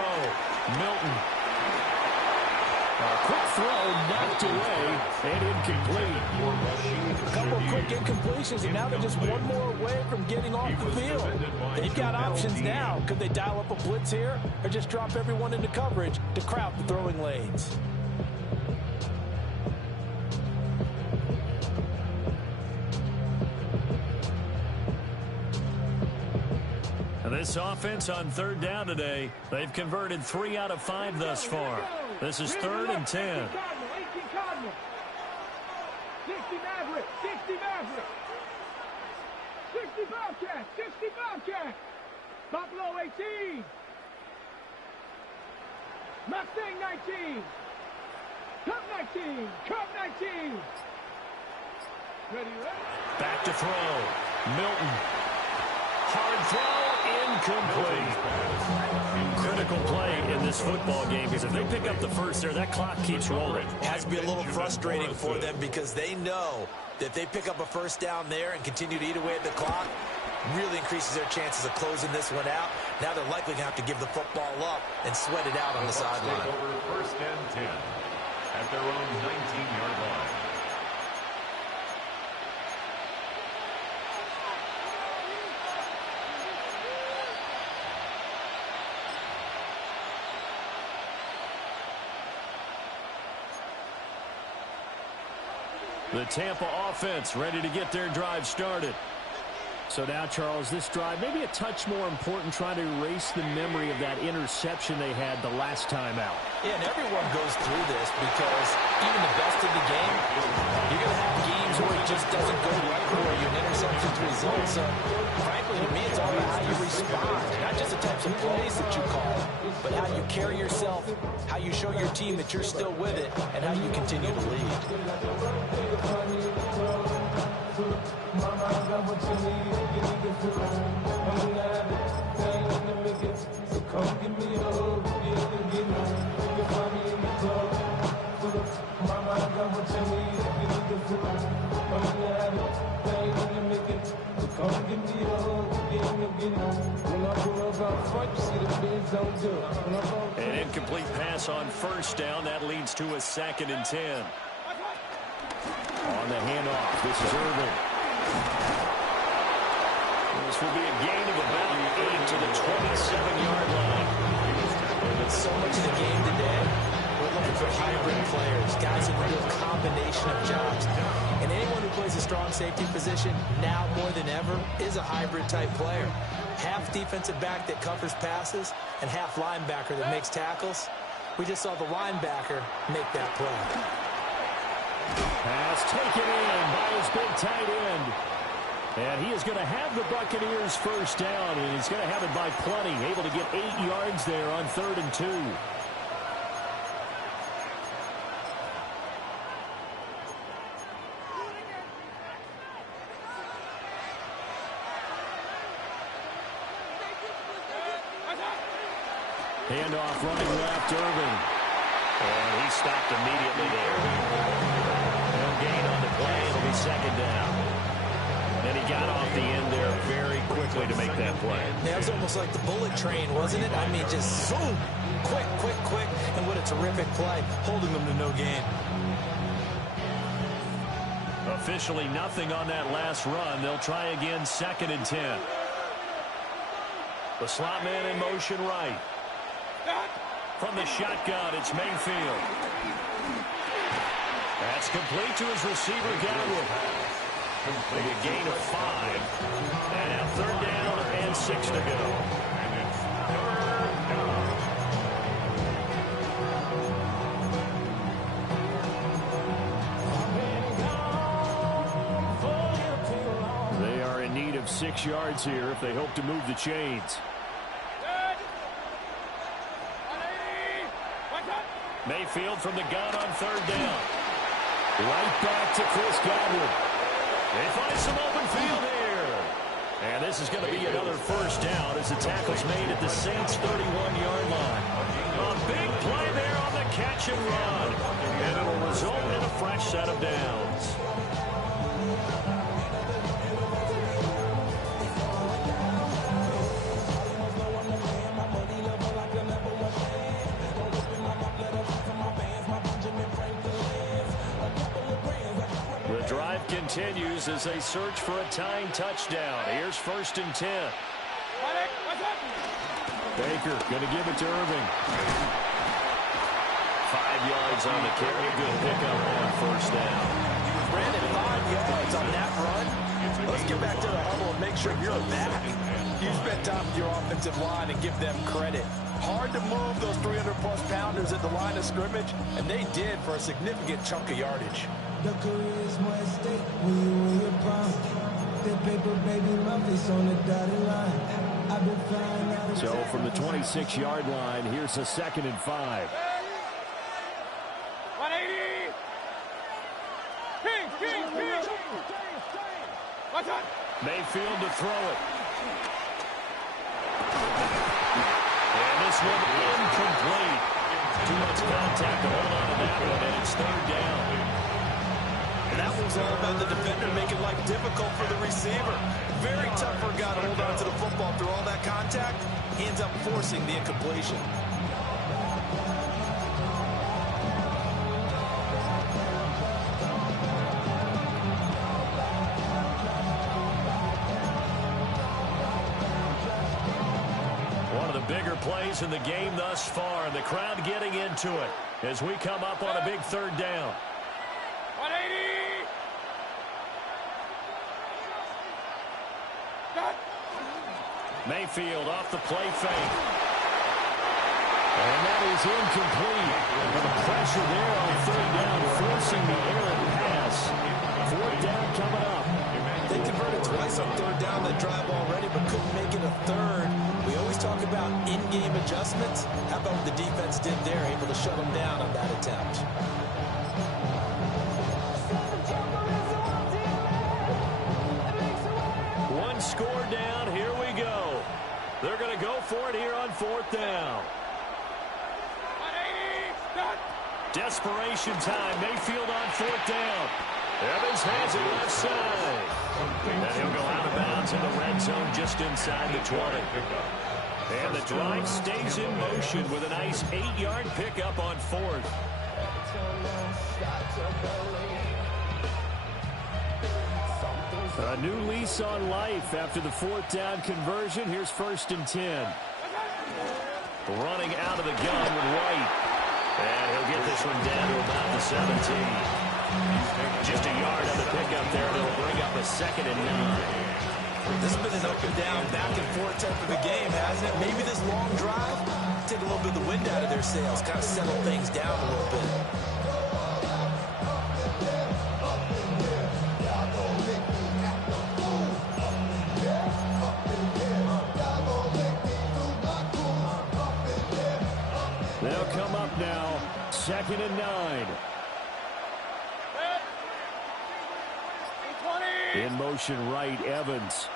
Milton. A quick throw knocked away and incomplete. A couple of quick incompletions, and now they're just one more away from getting off the field. They've got options now. Could they dial up a blitz here or just drop everyone into coverage to crowd the throwing lanes? This offense on 3rd down today, they've converted 3 out of 5 thus far. This is 3rd and 10. 18 Cardinals. 60 Maverick. 60 Maverick. 60 Bobcat. 60 Bobcat. Buffalo 18. Mustang 19. Cup 19. Cup 19. Ready? Back to throw. Milton. Hard throw, incomplete. Critical play in this football game because if they pick up the first there, that clock keeps rolling. It has to be a little frustrating for them because they know that if they pick up a first down there and continue to eat away at the clock, really increases their chances of closing this one out. Now they're likely going to have to give the football up and sweat it out on the sideline. Over 1st and 10 at their own 19-yard line. The Tampa offense ready to get their drive started. So now, Charles, this drive maybe a touch more important, trying to erase the memory of that interception they had the last time out. Yeah, and everyone goes through this because even the best of the game, you're going to have games where it just doesn't go right for you, and interceptions result. So, frankly, to me, it's all about how you respond, not just the types of plays that you call, but how you carry yourself, how you show your team that you're still with it, and how you continue to lead. An incomplete pass on 1st down. That leads to a 2nd and 10. On the handoff, this is Irvin. This will be a gain of about 8 to the 27-yard line. With so much of the game today, we're looking for hybrid players, guys who can do a combination of jobs. And anyone who plays a strong safety position, now more than ever, is a hybrid-type player. Half defensive back that covers passes and half linebacker that makes tackles. We just saw the linebacker make that play. Pass taken in by his big tight end. And he is going to have the Buccaneers first down, and he's going to have it by plenty, able to get 8 yards there on 3rd and 2. Handoff running left, Irvin. And he stopped immediately there. No gain on the play. It'll be 2nd down. And he got off the end there very quickly to make that play. Yeah, it was almost like the bullet train, wasn't it? I mean, just zoom. Quick, quick, quick. And what a terrific play, holding them to no gain. Officially nothing on that last run. They'll try again, 2nd and 10. The slot man in motion right. From the shotgun, it's Mayfield. That's complete to his receiver, Godwin. A gain of 5. And now 3rd down and 6 to go. And it's 3rd down. They are in need of 6 yards here if they hope to move the chains. Mayfield from the gun on third down. Right back to Chris Godwin. They find some open field here. And this is going to be another first down as the tackle's made at the Saints' 31-yard line. A big play there on the catch and run. And it'll result in a fresh set of downs. The drive continues as they search for a tying touchdown. Here's 1st and 10. Baker going to give it to Irving. 5 yards on the carry. Good pickup on first down. Ran it 5 yards on that run. Let's get back to the huddle and make sure you're back. You spend time with your offensive line and give them credit. Hard to move those 300-plus pounders at the line of scrimmage, and they did for a significant chunk of yardage. The career is more at stake when you win your prime. The paper, baby, my face on the dotted line. I've been flying out of So from the 26-yard line, here's a 2nd and 5. 180. King. Watch out. Mayfield to throw it. And this one incomplete. Too much contact to hold on to that one, and it's 3rd down. And that was all about the defender making life difficult for the receiver. Very tough for a guy to hold on to the football through all that contact. He ends up forcing the incompletion. One of the bigger plays in the game thus far, and the crowd getting into it as we come up on a big 3rd down. 180. Mayfield off the play fake. And that is incomplete. And the pressure there on 3rd down, forcing the errant pass. 4th down coming up. They converted twice on 3rd down that drive already, but couldn't make it a 3rd. We always talk about in-game adjustments. How about what the defense did there, able to shut them down on that attempt? One score down. Here we go. They're going to go for it here on 4th down. 180. Desperation time. Mayfield on 4th down. Evans has it left side. And he'll go out of bounds in the red zone just inside the 20. And the drive stays in motion with a nice 8-yard pickup on 4th. A new lease on life after the 4th down conversion. Here's 1st and 10. Running out of the gun with White. And he'll get this one down to about the 17. Just a yard on the pickup there. They'll bring up a 2nd and 9. This has been an up and down, back and forth type of a game, hasn't it? Maybe this long drive, take a little bit of the wind out of their sails, kind of settle things down a little bit. They'll come up now, 2nd and 9. In motion right, Evans.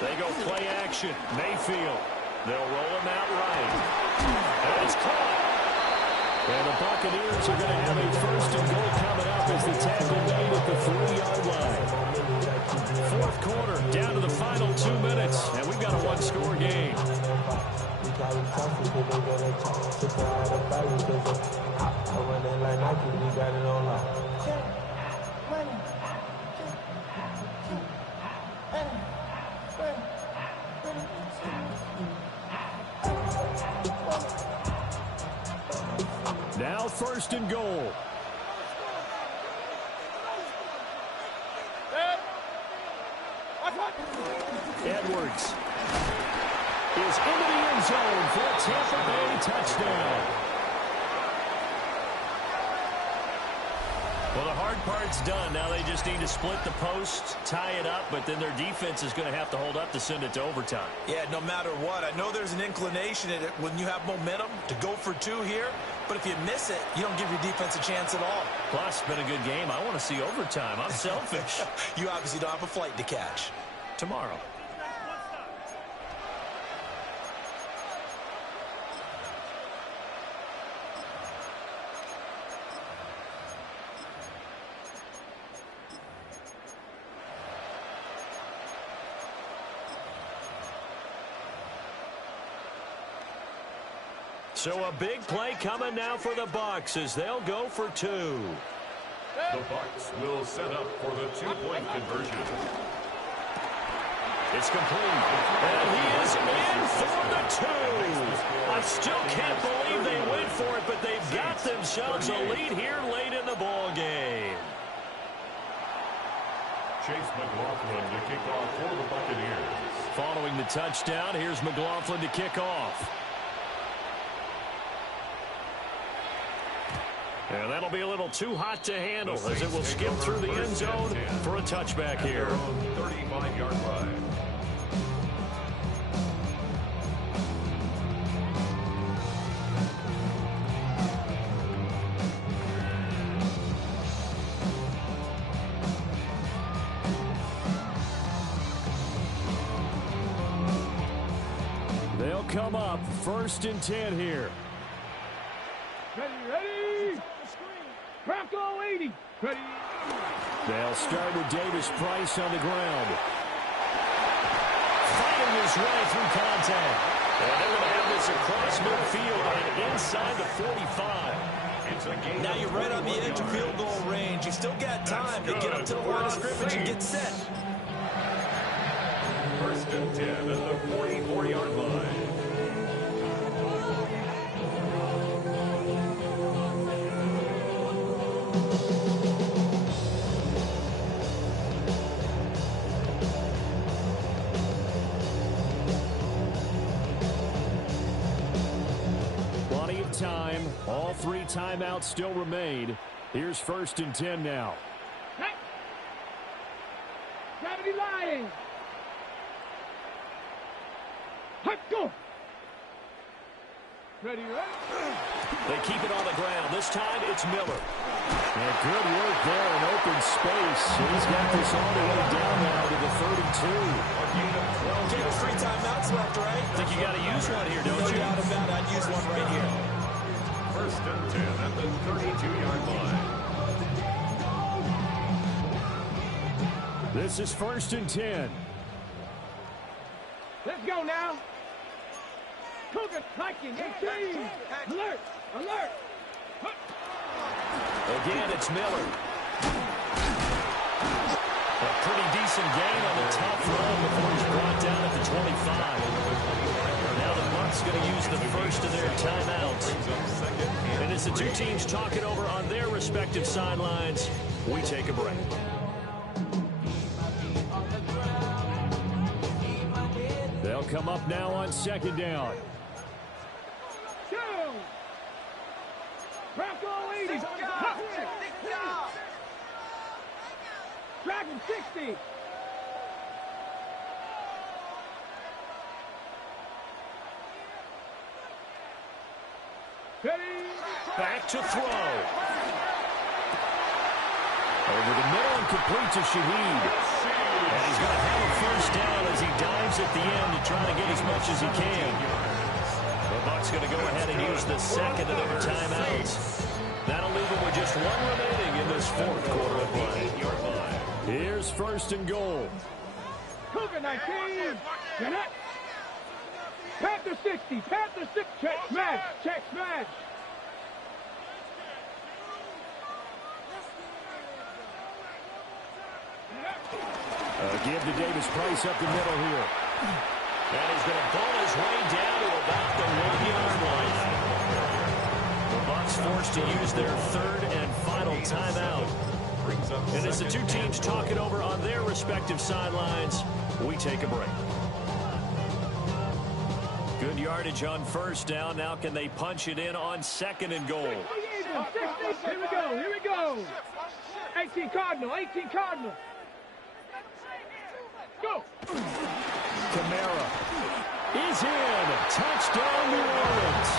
They go play action. Mayfield. They'll roll him out right. And it's caught. And the Buccaneers are going to have a 1st and goal coming up as the tackle made at the 3-yard line. 4th quarter, down to the final 2 minutes, and we've got a 1-score game. Now 1st and goal. Edwards is into the end zone for a Tampa Bay touchdown. Well, the hard part's done. Now they just need to split the post, tie it up, but then their defense is going to have to hold up to send it to overtime. Yeah, no matter what. I know there's an inclination in it when you have momentum to go for two here, but if you miss it, you don't give your defense a chance at all. Plus, it's been a good game. I want to see overtime. I'm selfish. You obviously don't have a flight to catch. Tomorrow. So a big play coming now for the Bucs as they'll go for two. The Bucs will set up for the two-point conversion. It's complete. And he is in for the two. I still can't believe they went for it, but they've got themselves a lead here late in the ball game. Chase McLaughlin to kick off for the Buccaneers. Following the touchdown, here's McLaughlin to kick off. And that'll be a little too hot to handle as it will skip through the end zone for a touchback here. 35-yard line. They'll come up 1st and 10 here. Ready. Bronco 80. Ready. They'll start with Davis Price on the ground. Fighting his way through contact. And they're going to have this across midfield and inside the 45. Now you're right on the edge of field goal range. You still got time to get up to the line of scrimmage and get set. 1st and 10 at the 44-yard line. Time. All 3 timeouts still remain. Here's 1st and 10 now. Hey. Gravity lying. Hot go. Ready. They keep it on the ground. This time it's Miller. And good work there in open space. He's got this all the way down now to the 32. Okay, there's 3 timeouts left, right? I think you got to use one here, don't you? No doubt about it. I'd use one right here. 1st and 10 at the 32-yard line. This is 1st and 10. Let's go now. Cougar hiking 18. Alert. Alert. Again, it's Miller. A pretty decent gain on the top run before he's brought down at the 25. Now the Bucs going to use the first of their timeouts. And as the two teams talk it over on their respective sidelines, we take a break. They'll come up now on 2nd down. Bronco 80. Dragon 60. Back to throw. Over the middle and complete to Shaheed. And he's going to have a 1st down as he dives at the end to try to get as much as he can. The Bucs going to go ahead and use the 2nd of their timeouts. That'll leave them with just 1 remaining in this 4th quarter of play. Here's 1st and goal. Cougar 19. Jeanette. Panther 60. Panther 6. Check smash. Check smash. Give to Davis Price up the middle here. And he's going to pull his way down to about the 1-yard line. The Bucs forced to use their 3rd and final timeout. And as the two teams talk it over on their respective sidelines, we take a break. Good yardage on 1st down. Now can they punch it in on 2nd and goal? Here we go. go. Here we go. 18 Cardinal. 18 Cardinal. Go. Kamara is in. Touchdown, New Orleans.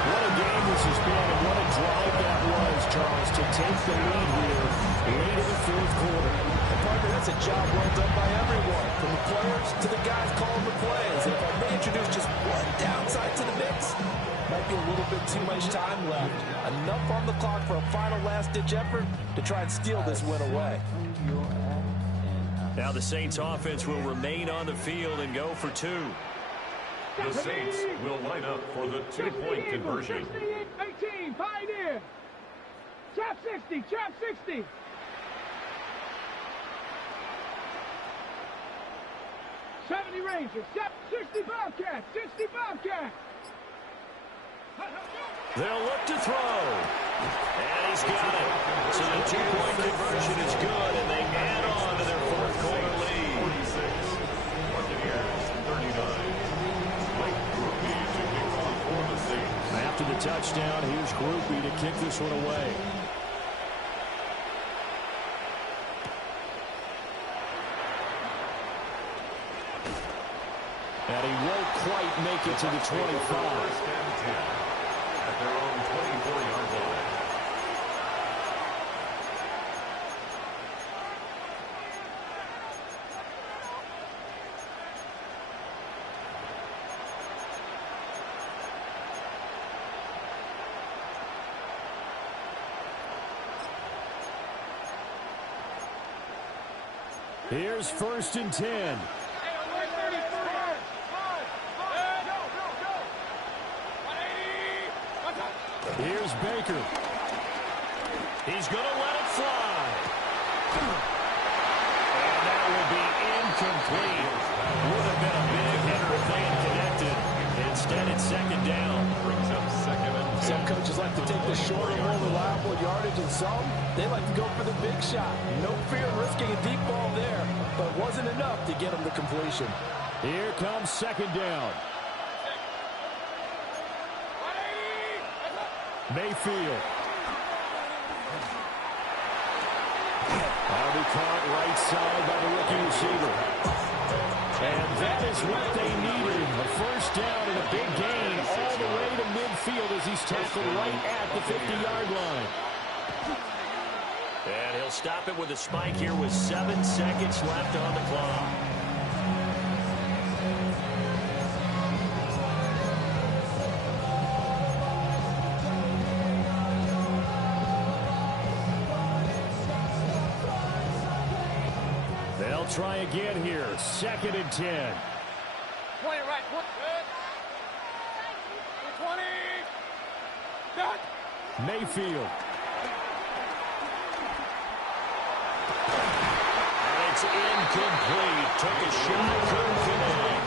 What a game this has been, and what a drive that was, Charles, to take the lead here late in the fourth quarter. And partner, that's a job well done by everyone, from the players to the guys calling the plays. And if I may introduce just one downside to the mix, might be a little bit too much time left. Enough on the clock for a final last-ditch effort to try and steal this win away. Now the Saints offense will remain on the field and go for two. The Saints will line up for the two-point conversion. 18, Pioneer. Trap 60, trap 60. '70 Rangers, 60 Bobcat, 60 Bobcat. They'll look to throw. And he's got it. So the two-point conversion is good, and they add on to their fourth quarter lead. 46, Buccaneers 39. Mike Groupie to kick off for the Saints. After the touchdown, here's Groupie to kick this one away. And he won't quite make it to the 25. First and 10 at their own 24-yard line. Here's first and 10. Here's Baker. He's going to let it fly. And that will be incomplete. Would have been a big hitter if they had connected. Instead, it's second down. Brings up second and 10. Some coaches like to take the shorter, more reliable yardage, and some, they like to go for the big shot. No fear of risking a deep ball there, but it wasn't enough to get them to completion. Here comes second down. Mayfield. That'll be caught right side by the rookie receiver. And that is what they needed. A first down and a big gain all the way to midfield as he's tackled right at the 50-yard line. And he'll stop it with a spike here with 7 seconds left on the clock. They'll try again here. Second and 10. 20 right. Good. 20. Done. Mayfield. And it's incomplete. Took a shot, couldn't connect.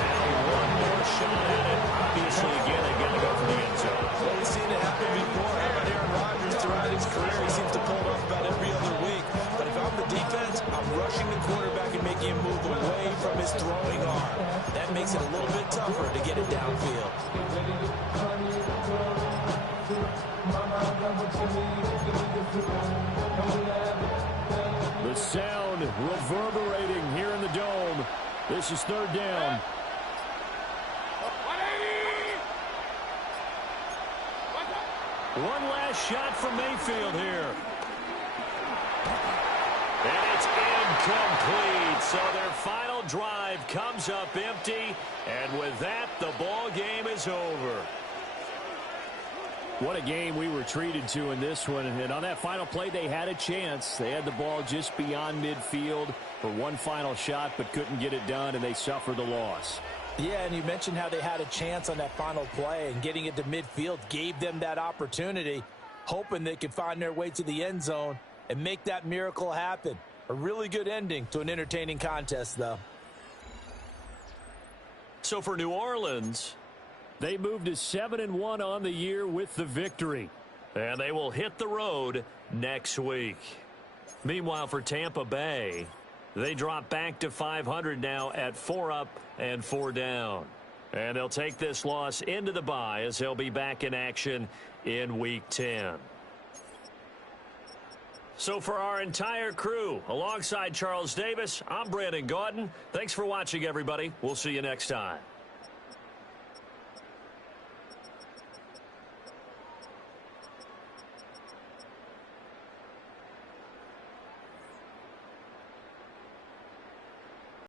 Now one more shot at it. Obviously, again, they've got to go for the end zone. Well, we've seen it happen before. How about Aaron Rodgers throughout his career? He seems to pull it off about every other week. But if I'm the defense, I'm rushing the quarterback and making him move away from his throwing arm. That makes it a little bit tougher to get it downfield. The sound reverberating here in the dome. This is third down. 180. One last shot from Mayfield here. And it's incomplete. So their final drive comes up empty. And with that, the ball game is over. What a game we were treated to in this one. And on that final play, they had a chance. They had the ball just beyond midfield for one final shot, but couldn't get it done, and they suffered the loss. Yeah, and you mentioned how they had a chance on that final play, and getting it to midfield gave them that opportunity, hoping they could find their way to the end zone and make that miracle happen. A really good ending to an entertaining contest, though. So for New Orleans, they moved to 7-1 on the year with the victory. And they will hit the road next week. Meanwhile, for Tampa Bay, they drop back to 500 now at 4 up and 4 down. And they'll take this loss into the bye as they'll be back in action in Week 10. So for our entire crew, alongside Charles Davis, I'm Brandon Gaudin. Thanks for watching, everybody. We'll see you next time.